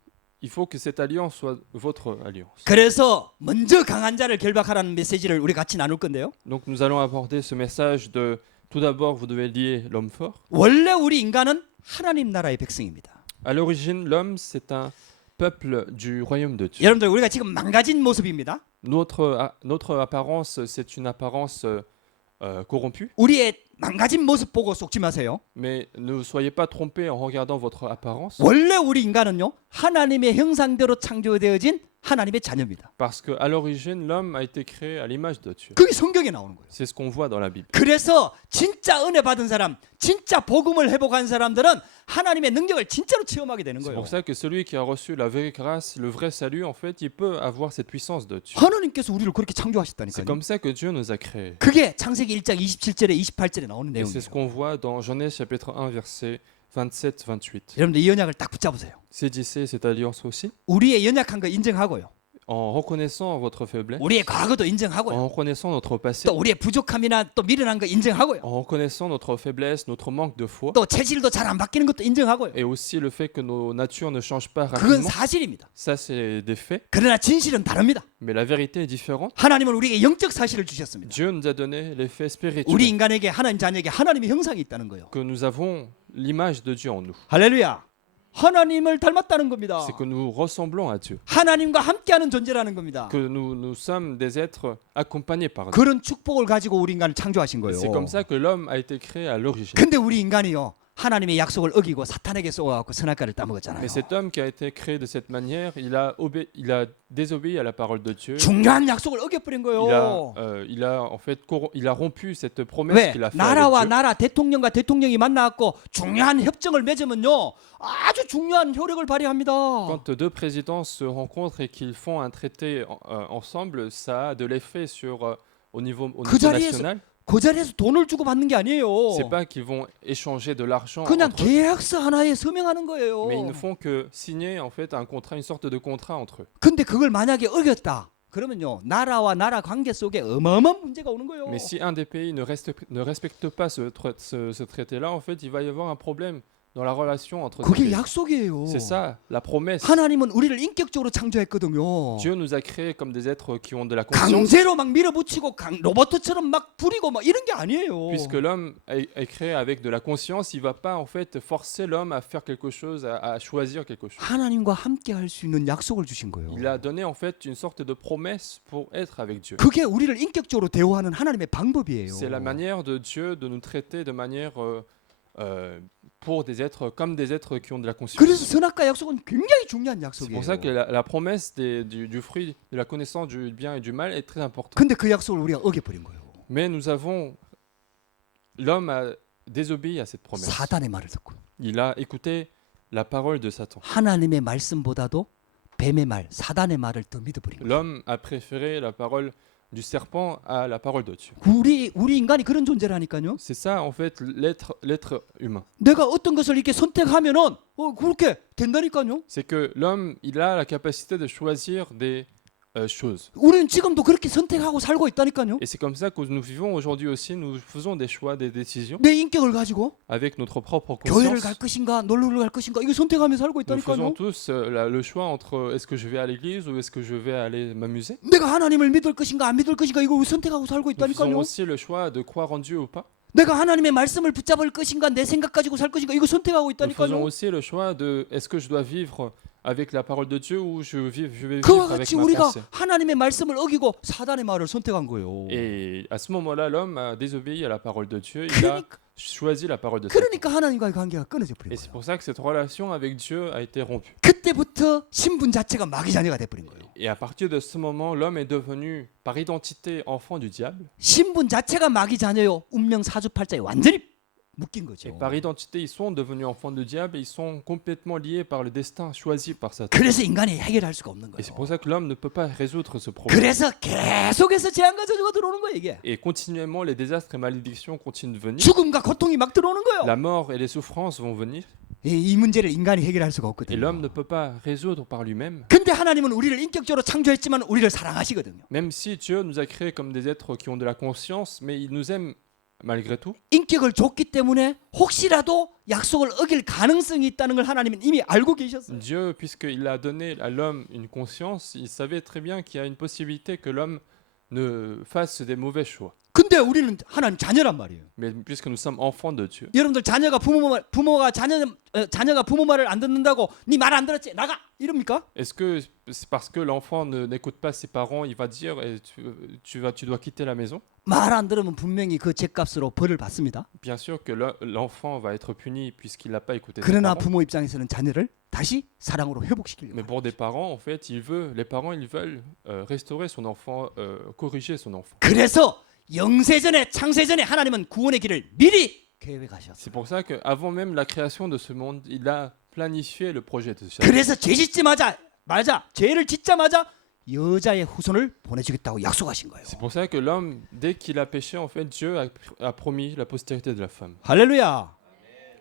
Il faut que cette alliance soit votre alliance. 그래서 먼저 강한 자를 결박하라는 메시지를 우리 같이 나눌 건데요. Donc nous allons aborder ce message de tout d'abord vous devez lier l'homme fort. 원래 우리 인간은 하나님 나라의 백성입니다. À l'origine, l'homme c'est un peuple du royaume de Dieu. 여러분들 우리가 지금 망가진 모습입니다. Notre apparence c'est une apparence corrompue. 우리의 망가진 모습 보고 속지 마세요. Mais ne soyez pas trompés en regardant votre apparence. 원래 우리 인간은요 하나님의 형상대로 창조되어진 하나님의 자녀입니다. Parce qu'à l'origine, l'homme a été créé à l'image de Dieu. 그게 성경에 나오는 거예요. C'est ce qu'on voit dans la Bible. 그래서 진짜 은혜 받은 사람, 진짜 복음을 회복한 사람들은 하나님의 능력을 진짜로 체험하게 되는 C'est 거예요. pour ça que celui qui a reçu la vraie grâce, le vrai salut, en fait, il peut avoir cette puissance de Dieu. 하나님께서 우리를 그렇게 C'est 창조하셨다니까요. comme ça que Dieu nous a créés. 그게 창세기 1장 27절에 28절에 나오는 Et c'est ce 내용이에요. qu'on voit dans Genèse chapitre 1, verset 27-28. 여러분들 이 언약을 딱 붙잡으세요. Saisissez cette alliance aussi. 우리의 연약한 거 인정하고요. en reconnaissant votre faiblesse, 우리의 과거도 인정하고요. en reconnaissant notre passé, 또 우리의 부족함이나 또 미련한 거 인정하고요. en reconnaissant notre faiblesse, notre manque de foi, 또 체질도 잘 안 바뀌는 것도 인정하고요. et aussi le fait que nos natures ne changent pas 그건 rapidement. 사실입니다. Ça, c'est des faits, 그러나 진실은 다릅니다. mais la vérité est différente. 하나님은 우리에게 영적 사실을 주셨습니다. Dieu nous a donné les faits 우리 spirituels, 인간에게 하나님 자녀에게 하나님의 형상이 있다는 거예요. que nous avons l'image de Dieu en nous. 할렐루야. 하나님을 닮았다는 겁니다. C'est que nous ressemblons à Dieu, 하나님과 함께하는 존재라는 겁니다. que nous sommes des êtres accompagnés par Dieu. 그런 축복을 가지고 우리 인간을 창조하신 Et 거예요. c'est comme ça que l'homme a été créé à l'origine. 근데 우리 인간이요. 하나님의 약속을 어기고 사탄에게 쏘아갖고 선악과를 따먹었잖아요. Mais cet homme qui a été créé de cette manière, il a désobéi à la parole de Dieu. 중요한 약속을 어겨버린 거예요. Il a en fait il a rompu cette promesse 왜? qu'il a faite 나라와 avec Dieu. 나라 대통령과 대통령이 만나갖고 중요한 협정을 맺으면요. 아주 중요한 효력을 발휘합니다. Quand deux présidents se rencontrent et qu'ils font un traité ensemble, ça a de l'effet sur au niveau 그 자리에서 national. 그 자리에서 돈을 주고 받는 게 아니에요. C'est pas qu'ils vont échanger de l'argent 그냥 entre eux, 계약서 하나에 서명하는 거예요. mais ils ne font que signer en fait un contrat, une sorte de contrat entre eux. 근데 그걸 만약에 어겼다. 그러면요. 나라와 나라 관계 속에 어마어마한 문제가 오는 거예요. Mais si un des pays ne respecte pas ce traité-là, en fait, il va y avoir un problème dans la relation entre deux 그게 pays. 약속이에요. C'est ça, la promesse. 하나님은 우리를 인격적으로 창조했거든요. Dieu nous a créés comme des êtres qui ont de la conscience, 강제로 막 밀어붙이고 로버트처럼 막 부리고 막 이런 게 아니에요. puisque l'homme est créé avec de la conscience, il va pas en fait forcer l'homme à faire quelque chose, à choisir quelque chose. 하나님과 함께 할 수 있는 약속을 주신 거예요. Il a donné en fait une sorte de promesse pour être avec Dieu. 그게 우리를 인격적으로 대우하는 하나님의 방법이에요. C'est la manière de Dieu de nous traiter de manière pour des êtres comme des êtres qui ont de la 그래서 conscience. 선악과 약속은 굉장히 중요한 C'est 약속이에요. pour ça que la promesse du fruit de la connaissance du bien et du mal est très importante. 근데 그 약속을 우리가 어겨버린 거예요. Mais l'homme a désobéi à cette promesse. 사단의 말을 듣고 Il a écouté la parole de Satan. 하나님의 말씀보다도 뱀의 말, 사단의 말을 더 믿어버린 거예요. L'homme a préféré la parole du serpent à la parole de Dieu. 우리 인간이 그런 존재라니까요. C'est ça en fait l'être humain. 내가 어떤 것을 이렇게 선택하면은 그렇게 된다니까요. C'est que l'homme, il a la capacité de choisir des choses. 우리는 지금도 그렇게 선택하고 살고 있다니까요. Et c'est comme ça que nous vivons aujourd'hui aussi. Nous faisons des choix, des décisions 내 인격을 가지고 avec notre propre 교회를 conscience. 갈 것인가 놀러를 갈 것인가 이거 선택하며 살고 Nous faisons 있다니까요. tous le choix entre est-ce que je vais à l'église ou est-ce que je vais aller m'amuser. 내가 하나님을 믿을 것인가 안 믿을 것인가 이거 선택하고 살고 Nous faisons 있다니까요. aussi le choix de croire en Dieu ou pas. 내가 하나님의 말씀을 붙잡을 것인가 내 생각 가지고 살 것인가 이거 선택하고 Nous faisons 있다니까요. aussi le choix de est-ce que je dois vivre avec la parole de Dieu ou je vais 그와 vivre avec 같이 ma 우리가 pensée. 하나님의 말씀을 어기고 사단의 말을 선택한 거예요. Et à ce moment-là, l'homme a désobéi à la parole de Dieu. Il a 그러니까, choisi la parole de Satan. 그러니까 하나님과의 관계가 끊어져 버린 Et c'est 거예요. pour ça que cette relation avec Dieu a été rompue. 그때부터 신분 자체가 마귀 자녀가 돼 버린 거예요. Et à partir de ce moment, l'homme est devenu, par identité, enfant du diable. 신분 자체가 마귀 자녀요. 운명 사주팔자에 완전히 묶인 Et 거죠. par identité, ils sont devenus enfants du diable et ils sont complètement liés par le destin choisi par Satan. 그래서 인간이 해결할 수가 없는 Et c'est 거예요. pour ça que l'homme ne peut pas résoudre ce problème. 그래서 계속해서 재앙과 저주가 들어오는 거예요, 이게. Et continuellement, les désastres et malédictions continuent de venir. 죽음과 고통이 막 들어오는 거예요. La mort et les souffrances vont venir. 이 문제를 인간이 해결할 수가 Et l'homme ne 없거든요. peut pas résoudre par lui-même. 근데 하나님은 우리를 인격적으로 창조했지만 우리를 사랑하시거든요. Même si Dieu nous a créés comme des êtres qui ont de la conscience, mais il nous aime malgré tout. 인격을 줬기 때문에 혹시라도 약속을 어길 가능성이 있다는 걸 하나님은 이미 알고 계셨어요. Dieu, puisqu'il a donné à l'homme une conscience, il savait très bien qu'il y a une possibilité que l'homme ne fasse des mauvais choix. 근데 우리는 하나님 자녀란 말이에요. Mais puisque nous sommes enfants de Dieu, 여러분들 자녀가 자녀가 부모 말을 안 듣는다고 네 말 안 들었지 나가 이럽니까? est-ce que c'est parce que l'enfant n'écoute pas ses parents, il va dire tu dois quitter la maison? 말 안 들으면 분명히 그 죄값으로 벌을 받습니다. Bien sûr que l'enfant va être puni puisqu'il n'a pas écouté ses 그러나 parents. 부모 입장에서는 자녀를 다시 사랑으로 회복시키려고. Mais pour des parents, en fait, les parents, ils veulent restaurer son enfant, corriger son enfant. 그래서 영세전에 창세전에 하나님은 구원의 길을 미리 계획하셨어요. C'est pour ça qu'avant même la création de ce monde, il a planifié le projet de ce 그래서 죄 짓자마자 죄를 짓자마자 여자의 후손을 보내주겠다고 약속하신 거예요. C'est pour ça que l'homme, dès qu'il a péché, en fait, Dieu a promis la postérité de la femme. 할렐루야.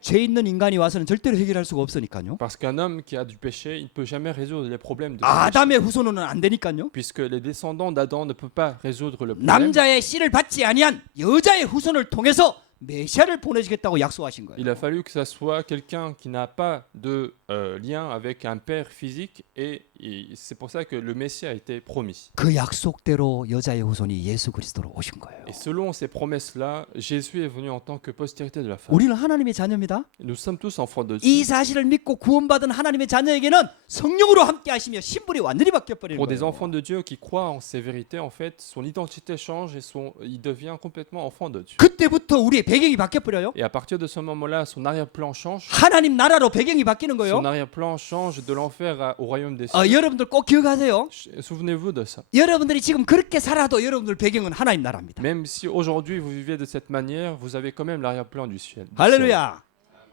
죄 있는 인간이 와서는 절대로 해결할 수가 없으니까요. Parce qu'un homme qui a du péché, il ne peut jamais résoudre les problèmes de ce péché. 아담의 후손은 안 되니까요. Puisque les descendants d'Adam ne peuvent pas résoudre le problème. 남자의 씨를 받지 아니한 여자의 후손을 통해서 메시아를 보내주겠다고 약속하신 거예요. Il a fallu que ça soit quelqu'un qui n'a pas de lien avec un père physique et c'est pour ça que le Messie a été promis. 그 약속대로 여자의 후손이 예수 그리스도로 오신 거예요. Et selon ces promesses-là, Jésus est venu en tant que postérité de la femme. 우리는 하나님의 자녀입니다. Nous sommes tous enfants de 이 Dieu. 사실을 믿고 구원받은 하나님의 자녀에게는 성령으로 함께 하시며 신분이 완전히 바뀌어버리는 Pour des 거예요. enfants de Dieu qui croient en ces vérités, en fait, son identité change et il devient complètement enfant de Dieu. 그때부터 우리의 배경이 바뀌어버려요. Et à partir de ce moment-là, son arrière-plan change. 하나님 나라로 배경이 바뀌는 거예요. Son arrière-plan change de l'enfer au royaume des cieux. 여러분들 꼭 기억하세요. Souvenez-vous de ça. 여러분들이 지금 그렇게 살아도 여러분들 배경은 하나님 나라입니다. Même si aujourd'hui vous vivez de cette manière, vous avez quand même l'arrière-plan du ciel. 할렐루야.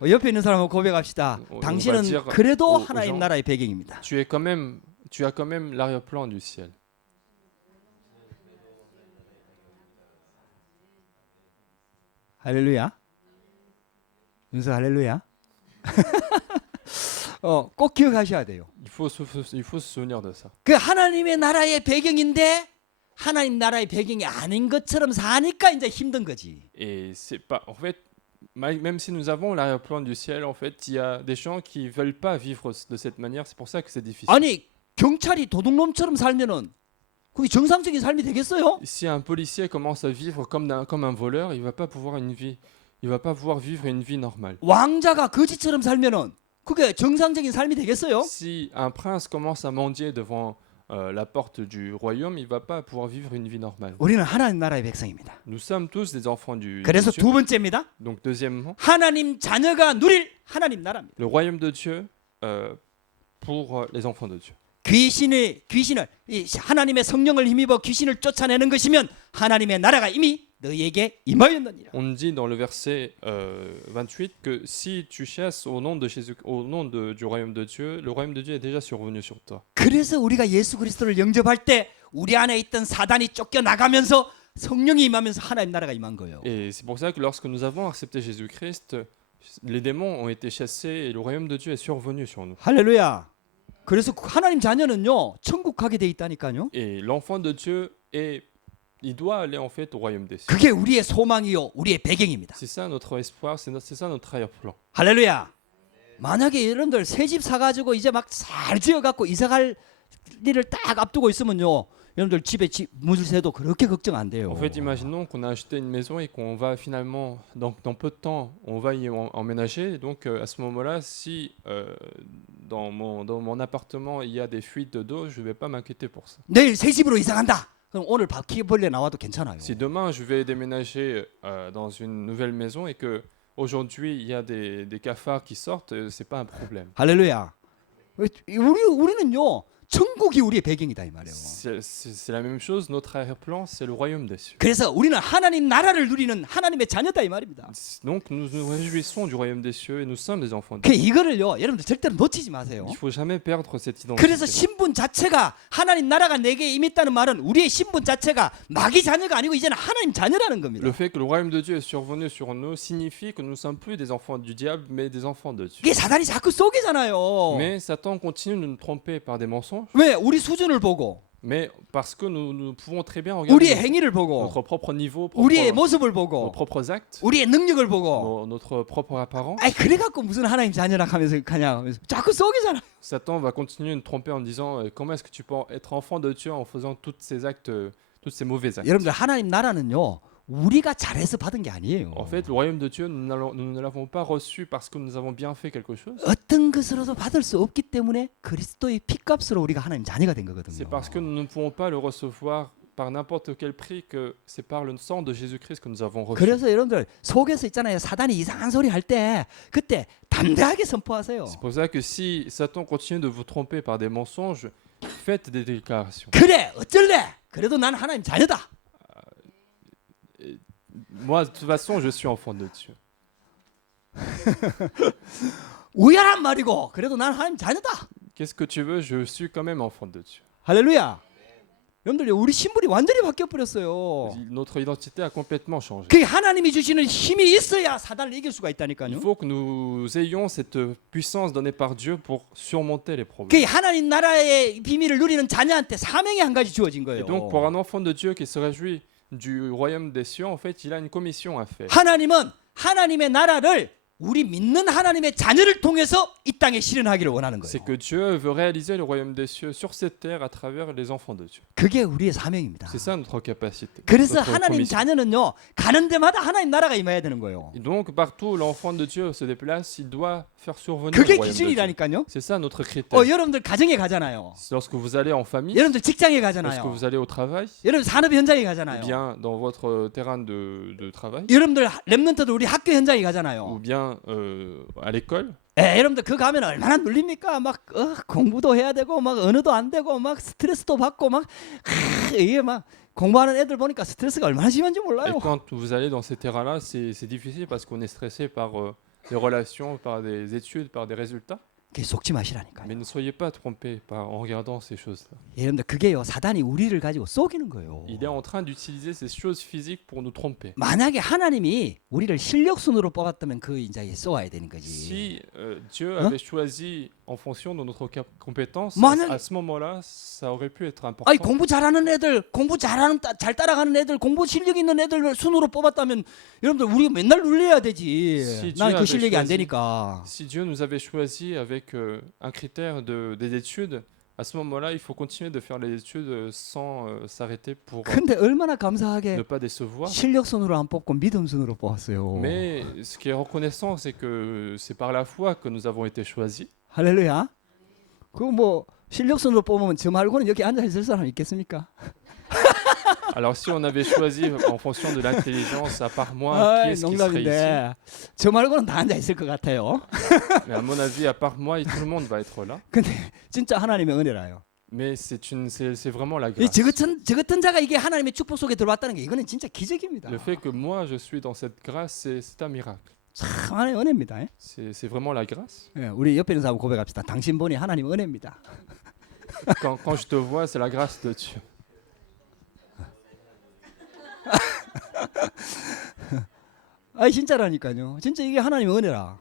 옆에 있는 사람하고 고백합시다. on va 당신은 dire 그래도 aux 하나님 gens, 나라의 배경입니다. Tu as quand même l'arrière-plan du ciel. 할렐루야. 윤서 할렐루야. 꼭 기억하셔야 돼요. Il faut se souvenir de ça. 그 하나님의 나라의 배경인데 하나님 나라의 배경이 아닌 것처럼 사니까 이제 힘든 거지. Et c'est pas, en fait, même si nous avons l'arrière-plan du ciel, en fait, il y a des gens qui veulent pas vivre de cette manière. C'est pour ça que c'est difficile. 아니 경찰이 도둑놈처럼 살면은 그게 정상적인 삶이 되겠어요? Si un policier commence à vivre comme un voleur, il va pas pouvoir vivre une vie normale. 왕자가 거지처럼 살면은 그게 정상적인 삶이 되겠어요? Si un prince commence à mendier devant la porte du royaume, il va pas pouvoir vivre une vie normale. 우리는 하나님 나라의 백성입니다. Nous sommes tous des enfants du 그래서 Dieu. 두 번째입니다. Donc deuxièmement, 하나님 자녀가 누릴 하나님 나라입니다. le royaume de Dieu pour les enfants de Dieu. 귀신을 이 하나님의 성령을 힘입어 귀신을 쫓아내는 것이면 하나님의 나라가 이미 너희에게 임하였느니라. On dit dans le verset 28 que si tu chasses au nom de Jésus, du royaume de Dieu, le royaume de Dieu est déjà survenu sur toi. 그래서 우리가 예수 그리스도를 영접할 때 우리 안에 있던 사단이 쫓겨 나가면서 성령이 임하면서 하나님 나라가 임한 거예요. Et c'est pour ça que lorsque nous avons accepté Jésus-Christ, les démons ont été chassés et le royaume de Dieu est survenu sur nous. 할렐루야. 그래서 하나님 자녀는요 천국 가게 돼 있다니까요. Et l'enfant de Dieu il doit aller en fait au royaume des cieux. 그게 우리의 소망이요 우리의 배경입니다. C'est ça notre espoir, c'est ça notre arrière-plan. 할렐루야. 만약에 여러분들 새 집 사가지고 이제 막 잘 지어갖고 이사갈 일을 딱 앞두고 있으면요 여러분들 집에 문을 새도 그렇게 걱정 안 돼요. En fait, imaginons qu'on a acheté une maison et qu'on va finalement, dans peu de temps, on va y emménager. Donc à ce moment-là, si dans mon appartement il y a des fuites d'eau, je ne vais pas m'inquiéter pour ça. 내일 새 집으로 이사 간다. 그럼 오늘 바퀴벌레 나와도 괜찮아요. Si demain je vais déménager dans une nouvelle maison et que aujourd'hui il y a des cafards qui sortent, c'est pas un problème. 할렐루야. 우리는요 천국이 우리의 배경이다 이 말이에요. C'est la même chose. Notre arrière-plan, c'est le royaume des cieux. 그래서 우리는 하나님 나라를 누리는 하나님의 자녀다 이 말입니다. Donc nous nous réjouissons du royaume des cieux et nous sommes des enfants de 그 Dieu. 이거를요 여러분들 절대로 놓치지 마세요. Il faut jamais perdre cette identité. 그래서 신분 자체가 하나님 나라가 내게 임했다는 말은 우리의 신분 자체가 마귀 자녀가 아니고 이제는 하나님 자녀라는 겁니다. Le fait que le royaume de Dieu est survenu sur nous signifie que nous ne sommes plus des enfants du diable, mais des enfants de Dieu. 이게 사단이 자꾸 속이잖아요. Mais Satan continue de nous tromper par des mensonges, 왜 우리 수준을 보고 mais parce que nous pouvons très bien 우리의 regarder 행위를 보고 notre propre niveau, 우리의 모습을 nos 보고 propres actes, 우리의 능력을 보고 notre propre apparence. 아이 그래갖고 무슨 하나님 자녀라 하면서 가냐 하면서 자꾸 속이잖아. Satan va continuer de nous tromper en disant comment est-ce que tu peux être enfant de Dieu en faisant tous ces actes, tous ces mauvais actes. 여러분들 하나님 나라는요 우리가 잘해서 받은 게 아니에요. En fait, le royaume de Dieu, nous ne l'avons pas reçu parce que nous avons bien fait quelque chose. 어떤 것으로도 받을 수 없기 때문에 그리스도의 피값으로 우리가 하나님 자녀가 된 거거든요. C'est parce que nous ne pouvons pas le recevoir par n'importe quel prix que c'est par le sang de Jésus-Christ que nous avons reçu. 그래서 여러분들 속에서 있잖아요. 사단이 이상한 소리 할 때 그때 담대하게 선포하세요. C'est pour ça que si Satan continue de vous tromper par des mensonges, faites des déclarations. 그래 어쩔래? 그래도 난 하나님 자녀다. Moi, de toute façon, je suis enfant de Dieu. 우연한 말이고 그래도 난 하나님 자녀다. Qu'est-ce que tu veux? Je suis quand même enfant de Dieu. 할렐루야. 여러분들 우리 신분이 완전히 바뀌어 버렸어요. Notre identité a complètement changé. 그 하나님이 주시는 힘이 있어야 사단을 이길 수가 Il 있다니까요. faut que nous ayons cette puissance donnée par Dieu pour surmonter les problèmes. 그 하나님 나라의 비밀을 누리는 자녀한테 사명이 한 가지 주어진 거예요. Et donc, pour un enfant de Dieu qui se réjouit du royaume des cieux, en fait, il a une commission à faire. 하나님은 하나님의 나라를 우리 믿는 하나님의 자녀를 통해서 이 땅에 실현하기를 원하는 C'est 거예요. que Dieu veut réaliser le royaume des cieux sur cette terre à travers les enfants de Dieu. 그게 우리의 사명입니다. C'est ça notre capacité. 그래서 notre 하나님 commission. 자녀는요 가는 데마다 하나님 나라가 임해야 되는 거예요. Et donc, partout où l'enfant de Dieu se déplace, il doit faire survenir 그게 le royaume de Dieu. 기준이라니까요. C'est ça notre critère. 여러분들 가정에 가잖아요. Lorsque vous allez en famille, 여러분들 직장에 lorsque 가잖아요. vous allez au travail, 여러분 산업 현장에 ou 가잖아요. bien dans votre terrain de travail, 여러분들 렘넌트들 우리 학교 현장에 ou 가잖아요. bien à l'école, 여러분들 그 가면 얼마나 눌립니까? 막 공부도 해야 되고 막 언어도 안 되고 막 스트레스도 받고 막 이게 막 공부하는 애들 보니까 스트레스가 얼마나 심한지 et 몰라요. quand vous allez dans ces terrains-là, c'est difficile parce qu'on est stressé par des relations, par des études, par des résultats. 그게 속지 마시라니까요. Mais ne soyez pas trompés en regardant ces choses-là. 여러분들 그게요 사단이 우리를 가지고 속이는 거예요. Il est en train d'utiliser ces choses physiques pour nous tromper. 만약에 하나님이 우리를 실력순으로 뽑았다면 그 인자에 쏘아야 되는 거지. Si Dieu avait choisi en fonction de notre compétence, 만약- à ce moment-là, ça aurait pu être important. 아니 공부 잘하는 애들, 공부 잘하는 잘 따라가는 애들, 공부 실력 있는 애들 순으로 뽑았다면 여러분들 우리가 맨날 눌려야 되지. Si 나는 그 Dieu avait 실력이 안 choisi- 되니까. Si Dieu nous avait choisi avec un critère des études, à ce moment-là, il faut continuer de faire les études sans s'arrêter pour 근데 얼마나 ne 감사하게 pas décevoir. 실력 순으로 안 뽑고 믿음 순으로 뽑았어요. Mais ce qui est reconnaissant, c'est que c'est par la foi que nous avons été choisis. 할렐루야. 그 뭐 실력 순으로 뽑으면 저 말고는 여기 앉아 있을 사람 있겠습니까? Alors si on avait choisi en fonction de l'intelligence, à part moi, qui est-ce qui serait ici? 농담인데 저 말고는 다 앉아 있을 것 같아요. Mais à mon avis, à part moi, tout le monde va être là. 근데 진짜 하나님의 은혜라요. Mais c'est vraiment la 이 grâce. 저 같은 자가 이게 하나님의 축복 속에 들어왔다는 게 이거는 진짜 기적입니다. Le fait que moi, je suis dans cette grâce, c'est un miracle. 참 하나님의 은혜입니다. C'est vraiment la grâce. 예, 우리 옆에 있는 사람 고백합시다. 당신 보니 하나님 은혜입니다. Quand je te vois, c'est la grâce de Dieu. 아 진짜라니까요. 진짜 이게 하나님의 은혜라.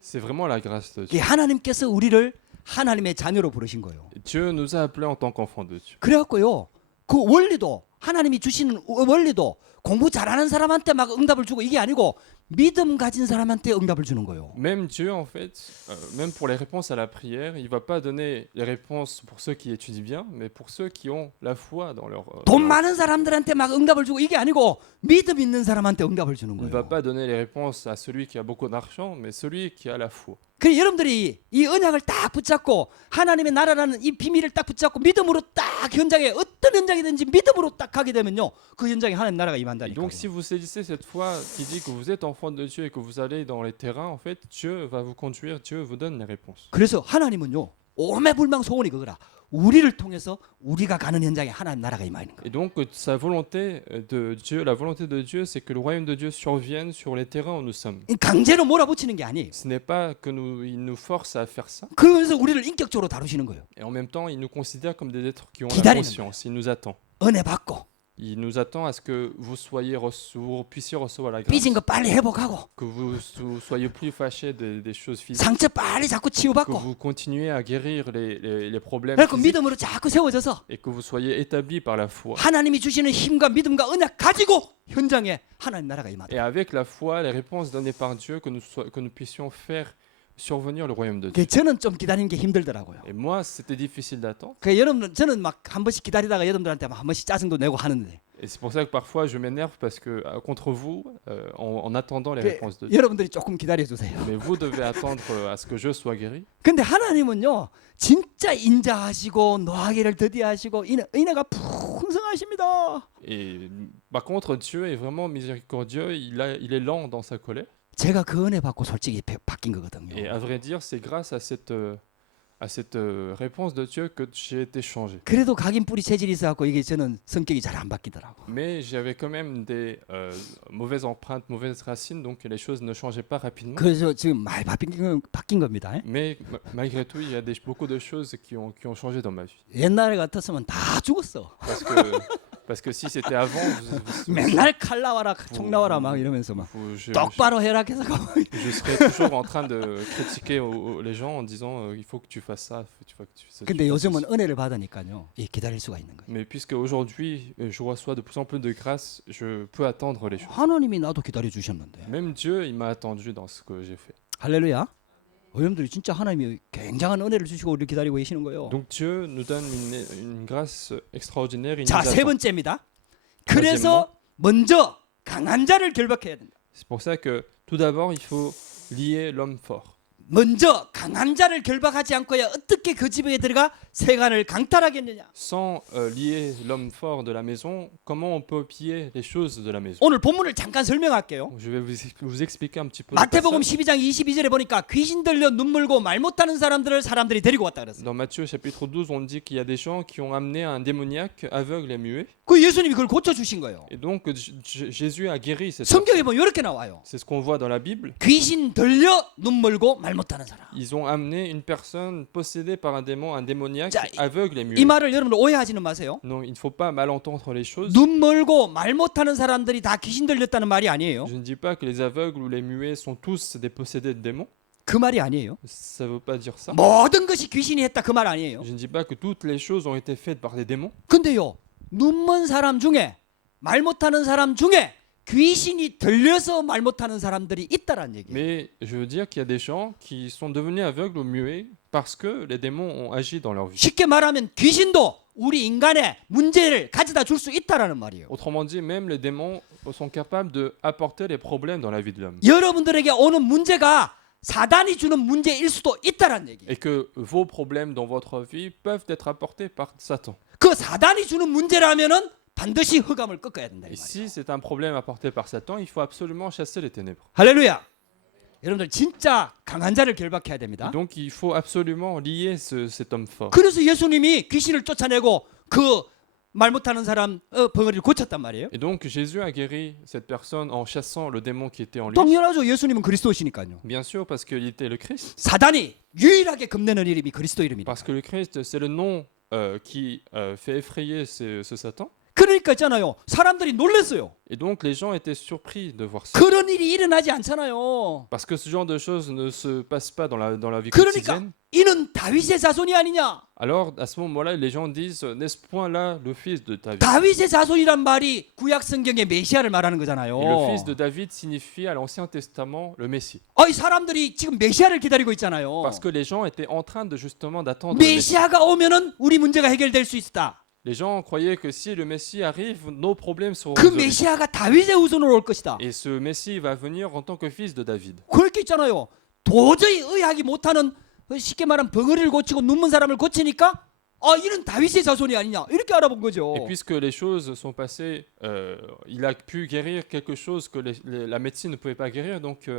C'est vraiment la grâce de 이게 Dieu. 하나님께서 우리를 하나님의 자녀로 부르신 거예요. Dieu nous a appelés en tant qu'enfants de Dieu. 그래갖고요. 그 원리도 하나님이 주시는 원리도 공부 잘하는 사람한테 막 응답을 주고 이게 아니고 믿음 가진 사람한테 응답을 주는 거예요. Même Dieu, en fait, même pour les réponses à la prière, il ne va pas donner les réponses pour ceux qui étudient bien, mais pour ceux qui ont la foi dans leur... 돈 많은 사람들한테 막 응답을 주고 이게 아니고 믿음 있는 사람한테 응답을 주는 Il ne va 거예요. pas donner les réponses à celui qui a beaucoup d'argent, mais celui qui a la foi. 그래 여러분들이 이 언약을 딱 붙잡고 하나님의 나라라는 이 비밀을 딱 붙잡고 믿음으로 딱 현장에 어떤 현장이든지 믿음으로 딱 가게 되면요 그 현장에 하나님 나라가 Et 임한다니까요. donc, si vous saisissez cette foi qui dit que vous êtes enfant de Dieu et que vous allez dans les terrains, en fait, Dieu va vous conduire, Dieu vous donne les réponses. 그래서 하나님은요 오매불망 소원이 그거라. 우리를 통해서 우리가 가는 현장에 하나님 나라가 임하는 거예요. Et donc, sa volonté de Dieu, la volonté de Dieu, c'est que le royaume de Dieu survienne sur les terrains où nous sommes. 강제로 몰아붙이는 게 아니에요. Ce n'est pas que il nous force à faire ça. 그래서 우리를 인격적으로 다루시는 거예요. Et en même temps, il nous considère comme des êtres qui ont la 기다리는 conscience. Il nous attend. 은혜 받고 Il nous attend à ce que vous puissiez recevoir la grâce, 삐진 거 빨리 회복하고 que vous soyez plus fâchés des choses physiques, 상처 빨리 자꾸 que 치유받고 vous continuez à guérir les problèmes 그래서 physiques 믿음으로 자꾸 세워져서 et que vous soyez établis par la foi. 하나님이 주시는 힘과 믿음과 은혜 가지고 현장에 하나님 나라가 임하다. Et avec la foi, les réponses données par Dieu, que nous puissions faire survenir le royaume de Dieu. 그 저는 좀 기다리는 게 힘들더라고요. Et moi, c'était difficile d'attendre. 그 여러분 저는 막 한 번씩 기다리다가 여러분들한테 막 한 번씩 짜증도 내고 하는데 Et c'est pour ça que parfois je m'énerve parce que contre vous, en attendant les 그 réponses de Dieu. 여러분들이 조금 기다려 주세요. Mais vous devez attendre à ce que je sois guéri. 근데 하나님은요 진짜 인자하시고 노하기를 더디하시고 인애가 풍성하십니다. Et par contre, Dieu est vraiment miséricordieux. Il est lent dans sa colère. 제가 그 은혜 받고 솔직히 바뀐 거거든요. Et à vrai dire, c'est grâce à à cette réponse de Dieu que j'ai été changé. 그래도 각인 뿌리 체질이 있어갖고 이게 저는 성격이 잘 안 바뀌더라고. Mais j'avais quand même des mauvaises empreintes, mauvaises racines, donc les choses ne changeaient pas rapidement. 그래서 지금 많이 바뀐 겁니다. Mais malgré tout, il y a beaucoup de choses qui ont changé dans ma vie. 옛날에 같았으면 다 죽었어. Parce que si c'était avant, 맨날 칼 나와라, 총 나와라 막 이러면서 막 je 똑바로 해라 계속. serais toujours en train de critiquer les gens en disant il faut que tu fasses ça, il faut que tu fasses 근데 ça. 요즘은 은혜를 받으니까요, 이 기다릴 수가 있는 거예요. Mais puisque aujourd'hui je reçois de plus en plus de grâce, je peux attendre les choses. 하나님이 나도 기다려 주셨는데. Même Dieu, il m'a attendu dans ce que j'ai fait. 할렐루야. 여러분들이 진짜 하나님이 굉장한 은혜를 주시고 우리를 기다리고 계시는 거예요. Donc Dieu nous donne une grâce extraordinaire. Il 자, nous 세 attend. 번째입니다. 그래서 먼저 강한 자를 결박해야 된다. C'est pour ça que tout d'abord, il faut lier l'homme fort. 먼저 강한 자를 결박하지 않고야 어떻게 그 집에 들어가 세간을 강탈하겠느냐. Sans lier l'homme fort de la maison, comment on peut piller les choses de la maison? 오늘 본문을 잠깐 설명할게요. Je vais vous expliquer un petit peu. le 마태복음 passage. 12장 22절에 보니까 귀신 들려 눈물고 말 못하는 사람들을 사람들이 데리고 왔다 그랬어요. Dans Matthieu chapitre 12, on dit qu'il y a des gens qui ont amené un démoniaque aveugle et muet. 그 예수님이 그걸 고쳐 주신 거예요. Et donc Jésus a guéri cette 성경에 personne. 보면 이렇게 나와요. C'est ce qu'on voit dans la Bible. 귀신 들려 눈물고 말 못하는 사람. Ils ont amené une personne possédée par un démon, un démoniaque 자, aveugle et 이 muet. 말을 여러분들 오해하지는 마세요. Non, il ne faut pas mal entendre les choses. 눈 멀고 말 못하는 사람들이 다 귀신 들렸다는 말이 아니에요. Je ne dis pas que les aveugles ou les muets sont tous des possédés de démons. 그 말이 아니에요. Ça ne veut pas dire ça. 모든 것이 귀신이 했다 그 말 아니에요. Je ne dis pas que toutes les choses ont été faites par des démons. 근데요, 눈먼 사람 중에 말 못하는 사람 중에 귀신이 들려서 말 못하는 사람들이 있다라는 얘기예요. Mais je veux dire qu'il y a des gens qui sont devenus aveugles ou muets parce que les démons ont agi dans leur vie. 쉽게 말하면 귀신도 우리 인간의 문제를 가져다 줄 수 있다라는 말이에요. Autrement dit, même les démons sont capables d'apporter les problèmes dans la vie de l'homme. 여러분들에게 오는 문제가 사단이 주는 문제일 수도 있다라는 얘기예요. Et que vos problèmes dans votre vie peuvent être apportés par Satan. 그 사단이 주는 문제라면은 반드시 흑암을 꺾어야 된다 이 Et 말이에요. si c'est un problème apporté par Satan, il faut absolument chasser les ténèbres. 할렐루야. 여러분들 진짜 강한 자를 결박해야 Et 됩니다. donc il faut absolument lier cet homme fort. 그래서 예수님이 귀신을 쫓아내고 그 말 못하는 사람 벙어리를 고쳤단 말이에요. Et donc Jésus a guéri cette personne en chassant le démon qui était en lui. 당연하죠. 예수님은 그리스도시니까요. Bien sûr, parce qu'il était le Christ. 사단이 유일하게 겁내는 이름이 그리스도 이름이다. Parce que le Christ, c'est le nom qui fait effrayer ce Satan. 그러니까 있잖아요. 사람들이 놀랐어요. Et donc les gens étaient surpris de voir ça. 그런 일이 일어나지 않잖아요. Parce que ce genre de choses ne se passe pas dans la vie 그러니까 quotidienne. 이는 다윗의 자손이 아니냐? Alors à ce moment-là, les gens disent, n'est-ce point là le fils de David? 다윗의 자손이란 말이 구약 성경의 메시아를 말하는 거잖아요. Et le fils de David signifie à l'Ancien Testament le Messie. 이 사람들이 지금 메시아를 기다리고 있잖아요. Parce que les gens étaient en train de justement d'attendre le Messie. 메시아가 오면은 우리 문제가 해결될 수 있다. Les gens croyaient que si le Messie arrive, nos problèmes seront 그 résolus. 메시아가 다윗의 후손으로 올 것이다. Et ce Messie va venir en tant que fils de David. 그렇게 있잖아요. 도저히 의학이 못하는 쉽게 말하면 벙어리를 고치고 눈먼 사람을 고치니까 이는 다윗의 자손이 아니냐 이렇게 알아본 거죠. Et puisque les choses sont passées, il a pu guérir quelque chose que la médecine ne pouvait pas guérir, donc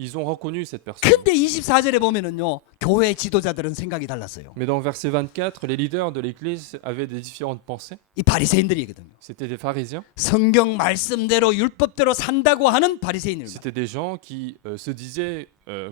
ils ont reconnu cette personne. 근데 24절에 보면은요. 교회 지도자들은 생각이 달랐어요. Mais dans verset 24, les leaders de l'Église avaient des différentes pensées. 이 바리새인들이거든요. C'était des pharisiens. 성경 말씀대로 율법대로 산다고 하는 바리새인들. C'était des gens qui se disaient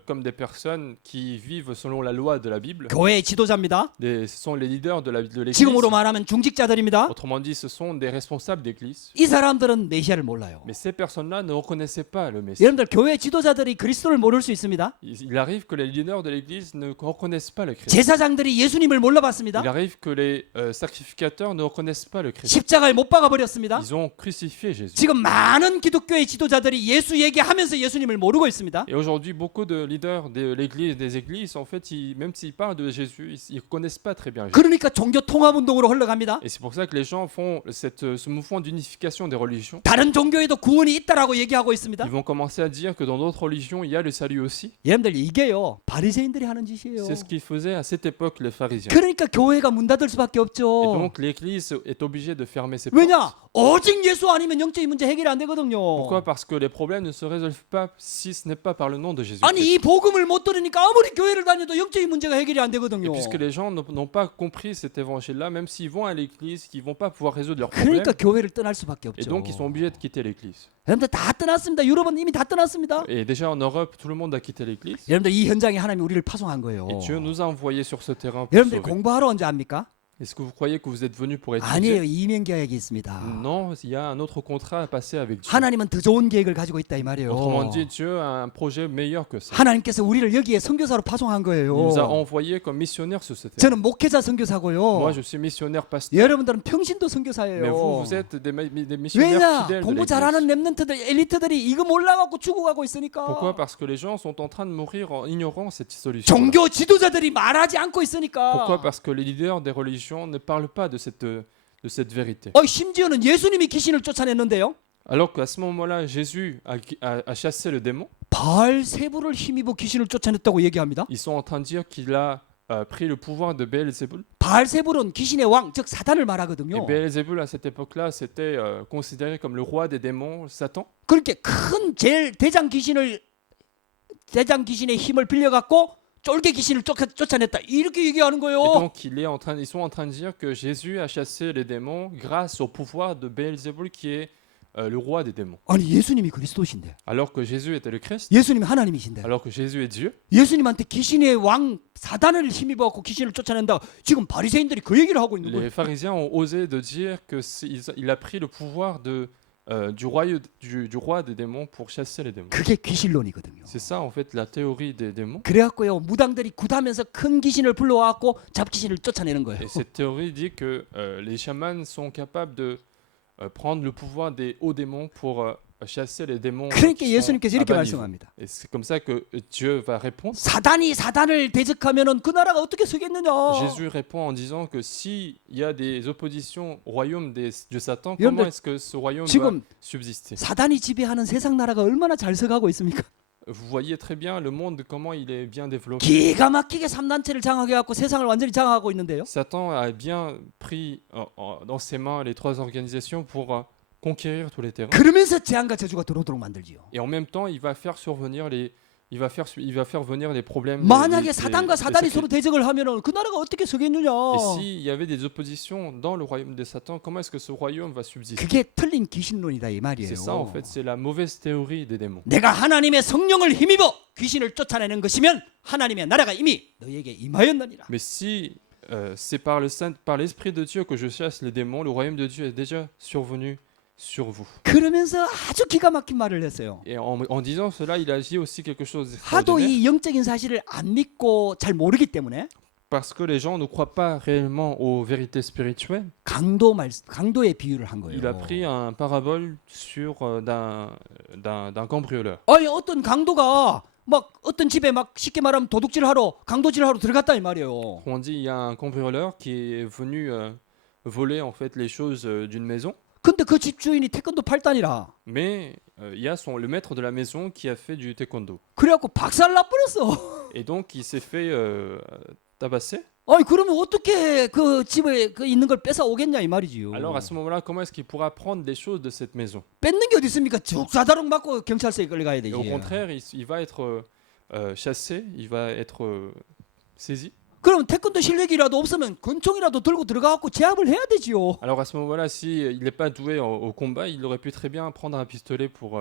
comme des personnes qui vivent selon la loi de la Bible. 교회의 지도자입니다. Ce sont les leaders de l'Église. 지금으로 말하면 중직자들입니다. Autrement dit, ce sont des responsables d'Église. 이 사람들은 메시아를 몰라요. Mais ces personnes-là ne reconnaissaient pas le Messie. 여러분들 교회 지도자들이 그리스도를 모를 수 있습니다. Il arrive que les leaders de l'Église ne reconnaissent pas le Christ. 제사장들이 예수님을 몰라봤습니다. Il arrive que les sacrificateurs ne reconnaissent pas le Christ. 십자가에 못 박아 버렸습니다. Ils ont crucifié Jésus. 지금 많은 기독교의 지도자들이 예수 얘기하면서 예수님을 모르고 있습니다. Et aujourd'hui, beaucoup de leaders de l'Église, des églises, en fait, même s'ils parlent de Jésus, ils ne connaissent pas très bien Jésus. 그러니까 종교 통합 운동으로 흘러갑니다. Et c'est pour ça que les gens font ce mouvement d'unification des religions. 다른 종교에도 구원이 있다라고 얘기하고 있습니다. Ils vont commencer à dire que dans d'autres religions, il y a le salut aussi. 여러분들 이게요 바리새인들이 하는 짓이에요. C'est ce qu'ils faisaient à cette époque, les pharisiens. 그러니까 교회가 문 닫을 수밖에 Et 없죠. donc, l'Église est obligée de fermer ses portes. 왜냐? 오직 예수 아니면 영적인 문제 해결이 안 되거든요. Pourquoi? Parce que les problèmes ne se résolvent pas si ce n'est pas par le nom de 아니 Jésus-Christ. 이 복음을 못 들으니까 아무리 교회를 다녀도 영적인 문제가 해결이 안 Et 되거든요. puisque les gens n'ont pas compris cet évangile-là, même s'ils vont à l'église, ils vont pas pouvoir résoudre leurs problèmes. 그러니까 교회를 떠날 수밖에 Et 없죠. donc ils sont obligés de quitter l'église. 여러분들 다 떠났습니다. 유럽은 이미 다 떠났습니다. Et déjà en Europe, tout le monde a quitté l'église. 여러분들 이 현장에 하나님이 우리를 파송한 거예요. Et Dieu nous a envoyés sur ce terrain pour 여러분들 sauver. 공부하러 언제 합니까? Est-ce que vous croyez que vous êtes venus pour 아니에요. étudier? 이면 계약이 있습니다. Non, il y a un autre contrat à passer avec Dieu. 하나님은 더 좋은 계획을 가지고 있다 이 말이에요. Autrement dit, Dieu a un projet meilleur que ça. 하나님께서 우리를 여기에 선교사로 파송한 Il 거예요. nous a envoyés comme missionnaires sur ce terrain. 저는 목회자 선교사고요. Moi, je suis missionnaire pasteur. 여러분들은 평신도 Mais 선교사예요. vous êtes des missionnaires 왜냐? fidèles de 공부 잘하는 l'église. 랩런트들, 엘리트들이 이거 몰라갖고 죽어가고 있으니까. Pourquoi? Parce que les gens sont en train de mourir en ignorant cette solution. 종교 지도자들이 말하지 않고 있으니까. Pourquoi? Parce que les leaders des religions ne parlent pas de cette vérité. 심지어는 예수님이 귀신을 쫓아냈는데요. Alors qu'à ce moment-là, Jésus a chassé le démon, 바알세부를 힘입어 귀신을 쫓아냈다고 얘기합니다. ils sont en train de dire qu'il a pris le pouvoir de Beelzébul. 바알세불은 귀신의 왕, 즉 사단을 Et 말하거든요. Beelzébul, à cette époque-là, c'était considéré comme le roi des démons, Satan. 그렇게 큰 제일 대장 귀신의 힘을 빌려갖고 쫄개 귀신을 쫓아냈다. 이렇게 얘기하는 Et 거예요. donc, ils sont en train de dire que Jésus a chassé les démons grâce au pouvoir de Beelzébul, qui est le roi des démons. 아니 예수님이 그리스도신데, Alors que Jésus était le Christ, 예수님이 하나님이신데, alors que Jésus est Dieu, 예수님한테 귀신의 왕 사단을 힘입어갖고 귀신을 쫓아낸다. 지금 바리새인들이 그 얘기를 하고 있는 les 거예요. pharisiens ont osé de dire que il a pris le pouvoir du roi des démons pour chasser les démons. 그게 귀신론이거든요. C'est ça en fait la théorie des démons. 그래갖고요 무당들이 굿하면서 큰 귀신을 불러와갖고 잡귀신을 쫓아내는 거예요. Et cette théorie dit que les chamans sont capables de prendre le pouvoir des hauts démons pour chasser les démons. 그러니까 qui sont 예수님께서 à 이렇게 bas niveau. 말씀합니다. Et c'est comme ça que Dieu va répondre. 사단이 사단을 대적하면은 그 나라가 어떻게 서겠느냐? Jésus répond en disant que s'il y a des oppositions au royaume de Satan, 여러분들, comment est-ce que ce royaume va 지금 subsister? 사단이 지배하는 세상 나라가 얼마나 잘 서가고 있습니까? Vous voyez très bien le monde, comment il est bien développé. 기가 막히게 3단체를 장악해갖고 세상을 완전히 장악하고 있는데요. Satan a bien pris dans ses mains les trois organisations pour conquérir tous les terrains. 그러면서 재앙과 저주가 들어오도록 만들지요. Et en même temps, il va faire venir les problèmes. 만약에 사단과 사단이 서로 대적을 하면은 그 나라가 어떻게 서겠느냐? Et s'il y avait des oppositions dans le royaume de Satan, comment est-ce que ce royaume va subsister? 그게 틀린 귀신론이다 이 말이에요. C'est ça en fait, c'est la mauvaise théorie des démons. 내가 하나님의 성령을 힘입어 귀신을 쫓아내는 것이면 하나님의 나라가 이미 너희에게 임하였느니라. Mais si c'est par l'Esprit de Dieu que je chasse les démons, le royaume de Dieu est déjà survenu sur vous. 그러면서 아주 기가 막힌 말을 했어요. Et en disant cela, il a dit aussi quelque chose 하도 d'extraordinaire, 이 영적인 사실을 안 믿고 잘 모르기 때문에 parce que les gens ne croient pas réellement aux vérités spirituelles. 강도의 비유를 한 거예요. Il a pris un parabole sur d'un cambrioleur. 아니 어떤 강도가 막 어떤 집에 막 쉽게 말하면 도둑질하러 강도질하러 들어갔다 이 말이에요. On dit il y a un cambrioleur qui est venu voler en fait les choses d'une maison, 근데 그 집 주인이 태권도 8단이라. mais il y a le maître de la maison qui a fait du taekwondo. 그래갖고 박살 나버렸어. Et donc il s'est fait tabasser. 아니 그러면 어떻게 그 집에 그 있는 걸 뺏어 오겠냐 이 말이지요. Alors à ce moment-là, comment est-ce qu'il pourra prendre des choses de cette maison? 뺏는 게 어디 있습니까? 죽사다롱 맞고 경찰서에 끌려가야 되지. Et au contraire, il va être chassé, il va être saisi. 그럼 태권도 실력이라도 없으면 권총이라도 들고 들어가갖고 제압을 해야 되지요. Alors à ce moment-là, s'il n'est pas doué au combat, il aurait pu très bien prendre un pistolet pour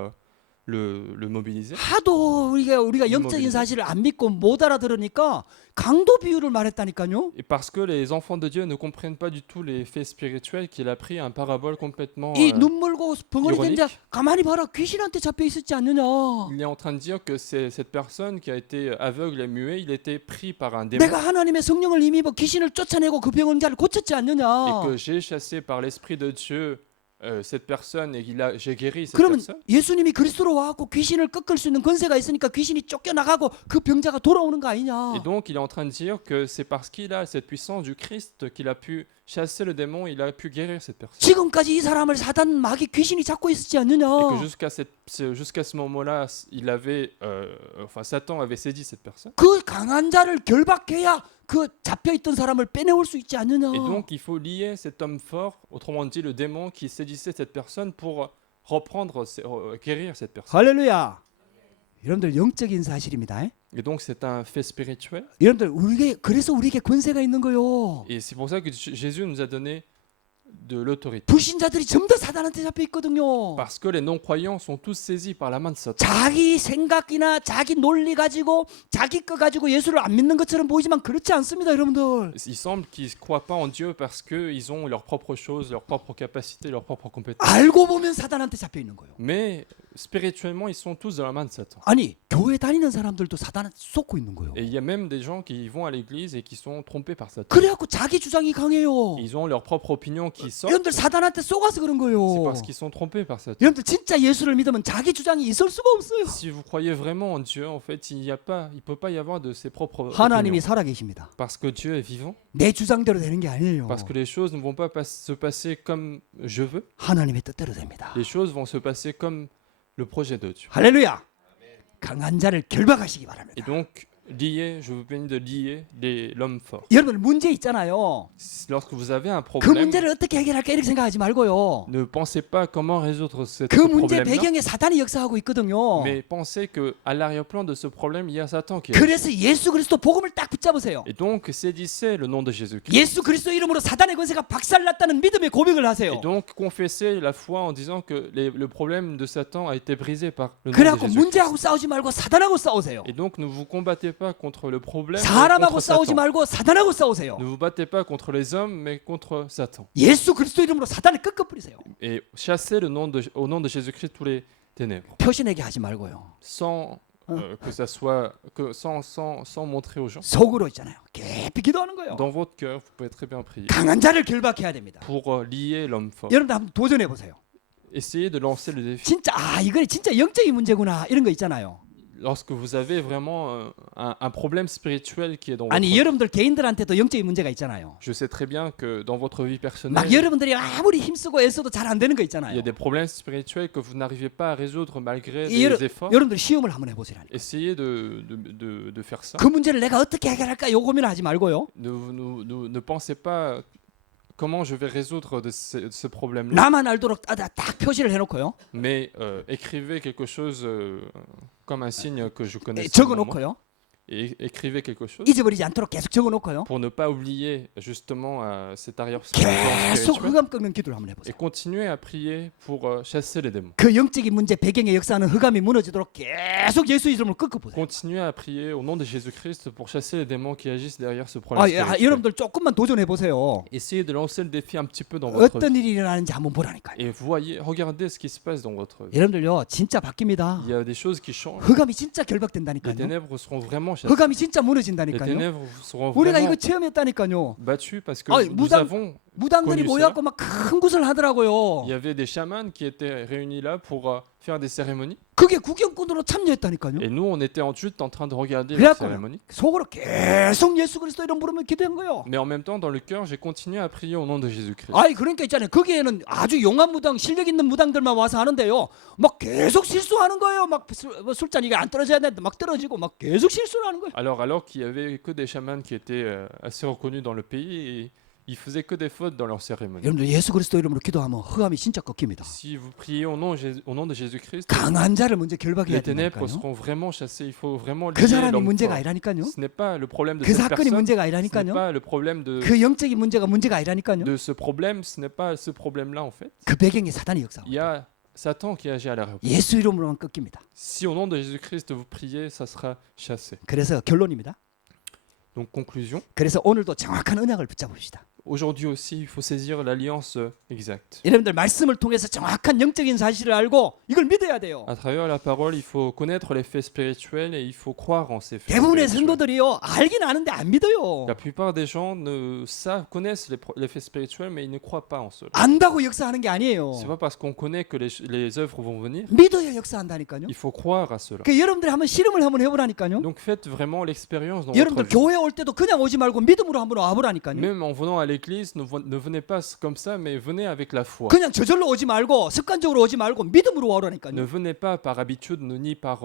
le mobiliser. 하도 우리가 영적인 사실을 안 믿고 못 알아들으니까 강도 비유를 말했다니까요. Et parce que les enfants de Dieu ne comprennent pas du tout les faits spirituels, qu'il a pris un parabole complètement 이 눈물고 벙어리 된 자 ironique. 가만히 봐라 귀신한테 잡혀 있었지 않느냐. Il est en train de dire que cette personne qui a été aveugle et muet, il était pris par un démon 내가 하나님의 성령을 힘입어 귀신을 쫓아내고 그 병 환자를 고쳤지 et 않느냐. que j'ai chassé par l'Esprit de Dieu cette personne et j'ai guéri cette 그러면 personne. 예수님이 그리스도로 와갖고 귀신을 꺾을 수 있는 권세가 있으니까 귀신이 쫓겨나가고 그 병자가 돌아오는 거 아니냐. Et donc il est en train de dire que c'est parce qu'il a cette puissance du Christ qu'il a pu chassé le démon, il a pu guérir cette personne. 지금까지 이 사람을 사단 마귀 귀신이 잡고 있었지 않느냐. Et que jusqu'à ce moment-là, enfin Satan avait saisi cette personne. 그 강한 자를 결박해야 그 잡혀 있던 사람을 빼내올 수 있지 않느냐. Et donc il faut lier cet homme fort, autrement dit le démon qui saisissait cette personne pour guérir cette personne. 할렐루야. 여러분들 영적인 사실입니다. Et donc c'est un fait spirituel. 여러분들 그래서 우리에게 권세가 있는 거요. Et c'est pour ça que Jésus nous a donné de l'autorité. 불신자들이 전부 다 사단한테 잡혀 있거든요. Parce que les non-croyants sont tous saisis par la main de Satan. 자기 생각이나 자기 논리 가지고 자기 거 가지고 예수를 안 믿는 것처럼 보이지만 그렇지 않습니다, 여러분들. Il semble qu'ils ne croient pas en Dieu parce qu'ils ont leurs propres choses, leurs propres capacités, leurs propres compétences. 알고 보면 사단한테 잡혀 있는 거예요. Mais spirituellement, ils sont tous dans la main de Satan. 아니, 교회 다니는 사람들도 사단한테 쏟고 있는 거예요. Et il y a même des gens qui vont à l'église et qui sont trompés par Satan. 그래갖고 자기 주장이 강해요. Ils ont leur propre opinion qui sort. 여러분들 사단한테 속아서 그런 C'est 거예요. parce qu'ils sont trompés par Satan. 여러분들 진짜 예수를 믿으면 자기 주장이 있을 수가 없어요. Si vous croyez vraiment en Dieu, en fait, il peut pas y avoir de ses propres 하나님이 opinions. 살아계십니다. Parce que Dieu est vivant. 내 주장대로 되는 게 아니에요. Parce que les choses ne vont pas se passer comme je veux. 하나님의 뜻대로 됩니다. Les choses vont se passer comme le projet de Dieu. 할렐루야. 강한 자를 결박하시기 바랍니다. Et donc, je vous bénis de lier l'homme fort. 여러분 문제 있잖아요. Lorsque vous avez un 그 problème, 문제를 어떻게 해결할까 이렇게 생각하지 말고요. ne pensez pas comment résoudre ce 그 문제 problème-là, 배경에 사단이 역사하고 있거든요. mais pensez qu'à l'arrière-plan de ce problème, il y a Satan qui est. 그래서 예수 그리스도 복음을 딱 붙잡으세요. Et donc, saisissez le nom de Jésus-Christ. 예수 그리스도 이름으로 사단의 권세가 박살났다는 믿음의 고백을 하세요. Et donc, confessez la foi en disant que le problème de Satan a été brisé par le nom de 그래갖고 Jésus. 문제하고 싸우지 말고 사단하고 싸우세요. Et donc, ne vous combattez pas contre le problème, mais 사람하고 contre 싸우지 Satan. 말고 사단하고 싸우세요. Ne vous battez pas contre les hommes, mais contre Satan. 예수 그리스도 이름으로 사단을 꺾어 뿌리세요. Et chassez au nom de Jésus-Christ tous les ténèbres, 표시내게 하지 말고요. sans que ça soit sans montrer aux gens. 속으로 있잖아요. 깊이 기도하는 거예요. Dans votre cœur, vous pouvez très bien prier 강한 자를 결박해야 됩니다. pour lier l'homme fort. 여러분들 한번 도전해 보세요. Essayez de lancer le défi. 진짜 이거 진짜 영적인 문제구나 이런 거 있잖아요. Lorsque vous avez vraiment un problème spirituel qui est dans votre 아니 vie. 여러분들 개인들한테도 영적인 문제가 있잖아요. Je sais très bien que dans votre vie personnelle, 막 여러분들이 아무리 힘쓰고 애써도 잘 안 되는 거 il y 있잖아요. a des problèmes spirituels que vous n'arrivez pas à résoudre malgré 이 des efforts. 여러분들 시험을 한번 해보세요. Essayez de faire ça. 그 문제를 내가 어떻게 해결할까 요 고민을 하지 말고요. Ne pensez pas comment je vais résoudre ce problème-là, 나만 알도록 딱 표시를 해놓고요. mais écrivez quelque chose comme un signe que je connais. 적어놓고요. Et écrivez quelque chose 잊어버리지 않도록 계속 적어놓고요. pour ne pas oublier justement cet arrière-plan 계속 spirituel. 흑암 꺾는 기도를 한번 Et 해보세요. continuez à prier pour chasser les démons. 그 영적인 문제 배경에 역사하는 흑암이 무너지도록 계속 예수 이름으로 꺾어보세요. Continuez à prier au nom de Jésus-Christ pour chasser les démons qui agissent derrière ce problème. spirituel. 여러분들 조금만 도전해 보세요. Essayez de lancer le défi un petit peu dans votre vie. 어떤 일이 일어나는지 한번 보라니까요. Et regardez ce qui se passe dans votre vie. 여러분들요 진짜 바뀝니다. Il y a des choses qui changent. 흑암이 진짜 Les 결박된다니까요. ténèbres seront vraiment chassées. 흑암이 진짜 Les 무너진다니까요. ténèbres seront 우리가 이거 vraiment 체험했다니까요. battues parce que 아니, nous avons. 무당들이 connu 모여갖고 막 큰 구슬 하더라고요. Il y avait des chamans qui étaient réunis là pour faire des cérémonies. 그게 구경꾼으로 참여했다니까요. Et nous, on était en chute en train de regarder les 그래갖고 cérémonies. 속으로 계속 예수 그리스도 이름 부르며 기도한 거예요. Mais en même temps, dans le cœur, j'ai continué à prier au nom de Jésus-Christ. 그러니까 있잖아요. 거기에는 아주 용한 무당, 실력 있는 무당들만 와서 하는데요. 막 계속 실수하는 거예요. 막 술잔 이게 안 떨어져야 되는데 막 떨어지고 막 계속 실수를 하는 거예요. Alors qu'il y avait que des chamans qui étaient assez reconnus dans le pays, et ils faisaient que des fautes dans leurs cérémonies. 여러분들 예수 그리스도 이름으로 기도하면 흑암이 진짜 꺾입니다. Si vous priez au nom de Jésus-Christ, 강한 자를 먼저 결박해야 les ténèbres 된다니까요. seront vraiment chassées. Il faut vraiment 그 lier 사람이 l'homme 문제가 fort. 아니라니까요. Ce n'est pas le problème de 그 cette 사건이 personne. 문제가 Ce n'est 아니라니까요. pas le problème 그 영적인 문제가 아니라니까요. de ce problème. Ce n'est pas ce problème-là en fait. 그 배경에 사단이 역사하고 Il y a Satan qui agit à l'arrière. 예수 이름으로만 꺾입니다. Si au nom de Jésus-Christ vous priez, ça sera chassé. 그래서 결론입니다. Donc conclusion. 그래서 오늘도 정확한 언약을 붙잡읍시다. Aujourd'hui aussi, il faut saisir l'alliance exacte. 여러분들 말씀을 통해서 정확한 영적인 사실을 알고 이걸 믿어야 돼요. À travers la parole, il faut connaître les faits spirituels et il faut croire en ces faits 대부분의 spirituels. 성도들이요 알긴 아는데 안 믿어요. La plupart des gens connaissent les faits spirituels, mais ils ne croient pas en cela. 안다고 역사하는 게 아니에요. C'est pas parce qu'on connaît que les œuvres vont venir. 믿어야 역사한다니까요. Il faut croire à cela. 그 여러분들이 한번 실험을 한번 해보라니까요. Donc faites vraiment l'expérience dans votre 여러분들 vie. 교회 올 때도 그냥 오지 말고 믿음으로 한번 와보라니까요. Même en venant à l'église, ne venez pas comme ça, mais venez avec la foi. 그냥 저절로 오지 말고 습관적으로 오지 말고 믿음으로 Ne 오라니까요. venez pas par habitude ni par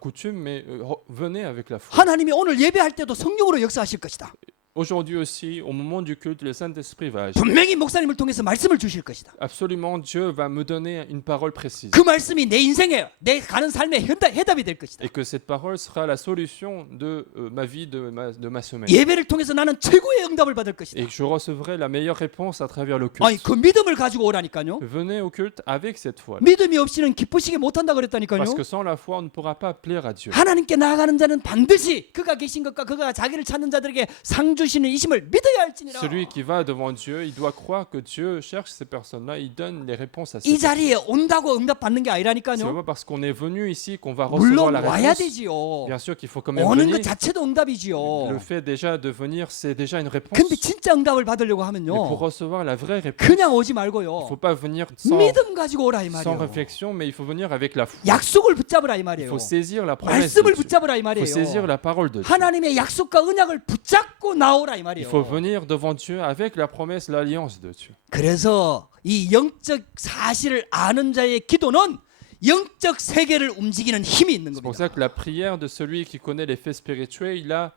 coutume, mais venez avec la foi. 하나님이 오늘 예배할 때도 성령으로 역사하실 것이다. Aujourd'hui aussi, au moment du culte, le Saint-Esprit va agir. 분명히 목사님을 통해서 말씀을 주실 것이다. Absolument, Dieu va me donner une parole précise. 그 말씀이 내 인생에 내 가는 삶의 해답이 될 것이다. Et que cette parole sera la solution de ma vie, de ma semaine. 예배를 통해서 나는 최고의 응답을 받을 것이다. Et que je recevrai la meilleure réponse à travers le 아니 culte. 그 믿음을 가지고 오라니까요. Venez au culte avec cette foi. 믿음이 없이는 기쁘시게 못한다 그랬다니까요. Parce que sans la foi, on ne pourra pas plaire à Dieu. 하나님께 나아가는 자는 반드시 그가 계신 것과 그가 자기를 찾는 자들에게 상 주시는 이심을 믿어야 할지니라. Celui qui va devant Dieu, il doit croire que Dieu cherche ces personnes-là, il donne les réponses à ces 이 personnes. 자리에 온다고 응답 받는 게 C'est 아니라니까요. pas parce qu'on est venu ici qu'on va recevoir 물론 la 와야 réponse. 되지요. Bien sûr qu'il faut quand même 오는 venir. 것 자체도 응답이지요. Le fait déjà de venir, c'est déjà une réponse. 근데 진짜 응답을 받으려고 Mais pour 하면요. recevoir la vraie réponse, 그냥 오지 il 말고요. faut pas venir sans 믿음 가지고 오라 이 sans 말이에요. réflexion, mais il faut venir avec la foi. 약속을 붙잡으라 이 Il 말이에요. faut saisir la promesse de 말씀을 Dieu. 붙잡으라 이 Il faut saisir 말이에요. la parole de Dieu. 하나님의 약속과 언약을 붙잡고 나오라 이 Il 말이에요. faut venir devant Dieu avec la promesse, l'alliance de Dieu. 그래서 이 영적 사실을 아는 자의 기도는 영적 세계를 움직이는 힘이 있는 C'est pour 겁니다. ça que la prière de celui qui connaît les faits spirituels, il a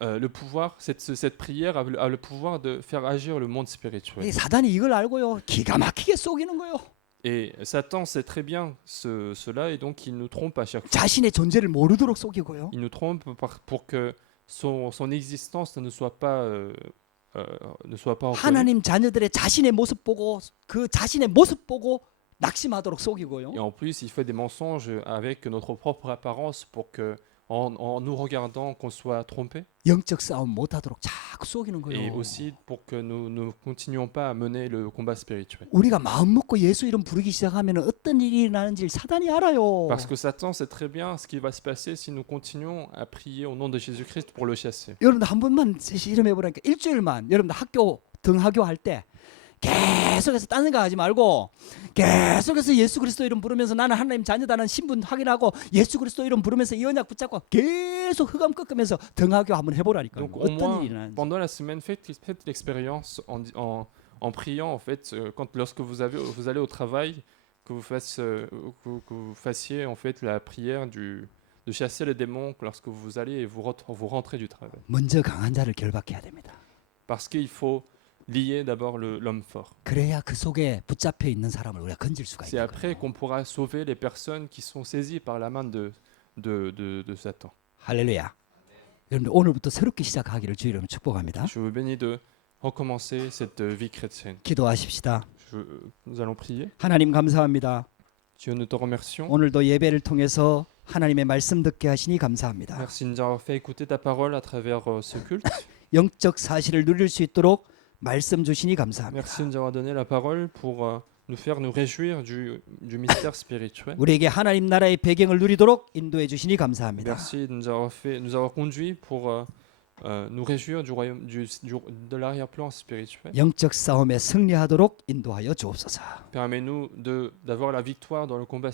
le pouvoir, cette prière a le pouvoir de faire agir le monde spirituel. 이 사단이 이걸 알고요. 기가 막히게 속이는 거예요. Et Satan sait très bien cela et donc il nous trompe à chaque fois. 자신의 존재를 모르도록 속이고요. Il nous trompe pour que son existence ne soit pas reconnue. 하나님 자녀들의 자신의 모습 보고 그 자신의 모습 보고 낙심하도록 속이고요. Et en plus, il fait des mensonges avec notre propre apparence pour que, en nous regardant, qu'on soit trompé. 영적 싸움 못하도록 자꾸 속이는 Et 거예요. aussi pour que nous ne continuions pas à mener le combat spirituel. 우리가 마음 먹고 예수 이름 부르기 시작하면 어떤 일이 일어나는지 사단이 알아요. Parce que Satan sait très bien ce qui va se passer si nous continuons à prier au nom de Jésus-Christ pour le chasser. 여러분들 한 번만 실험해 보라니까 일주일만 여러분들 학교 등하교 할 때 계속해서 딴 생각하지 말고 계속해서 예수 그리스도 이름 부르면서 나는 하나님 자녀다는 신분 확인하고 예수 그리스도 이름 부르면서 이 언약 붙잡고 계속 흑암 꺾으면서 등하교 한번 해보라니까요. Donc au 어떤 moins, 일이 일어나는지. pendant la semaine, faites l'expérience en priant, en fait, lorsque vous allez au travail, que vous fassiez en fait la prière de chasser les démons lorsque vous allez et vous rentrez du travail. 먼저 강한 자를 결박해야 됩니다. Parce qu'il faut lier d'abord l'homme fort. 그래야 그 속에 붙잡혀 있는 사람을 우리가 건질 수가 C'est 있는 après 거예요. qu'on pourra sauver les personnes qui sont saisies par la main de Satan. 할렐루야. 여러분들 오늘부터 새롭게 시작하기를 주의 이름으로 축복합니다. Je vous bénis de recommencer cette vie chrétienne. 기도하십시다. Nous allons prier. 하나님 감사합니다. Dieu, nous te remercions. 오늘도 예배를 통해서 하나님의 말씀 듣게 하시니 감사합니다. Merci de nous avoir fait écouter ta parole à travers ce culte. 영적 사실을 누릴 수 있도록 말씀 주시니 감사합니다. Merci de nous avoir donné la parole pour nous faire nous réjouir du mystère spirituel. 우리에게 하나님 나라의 배경을 누리도록 인도해 주시니 감사합니다. Merci de nous avoir conduits pour nous réjouir du royaume, de l'arrière-plan spirituel. 영적 싸움에 승리하도록 인도하여 주옵소서. Permets-nous d'avoir la victoire dans le combat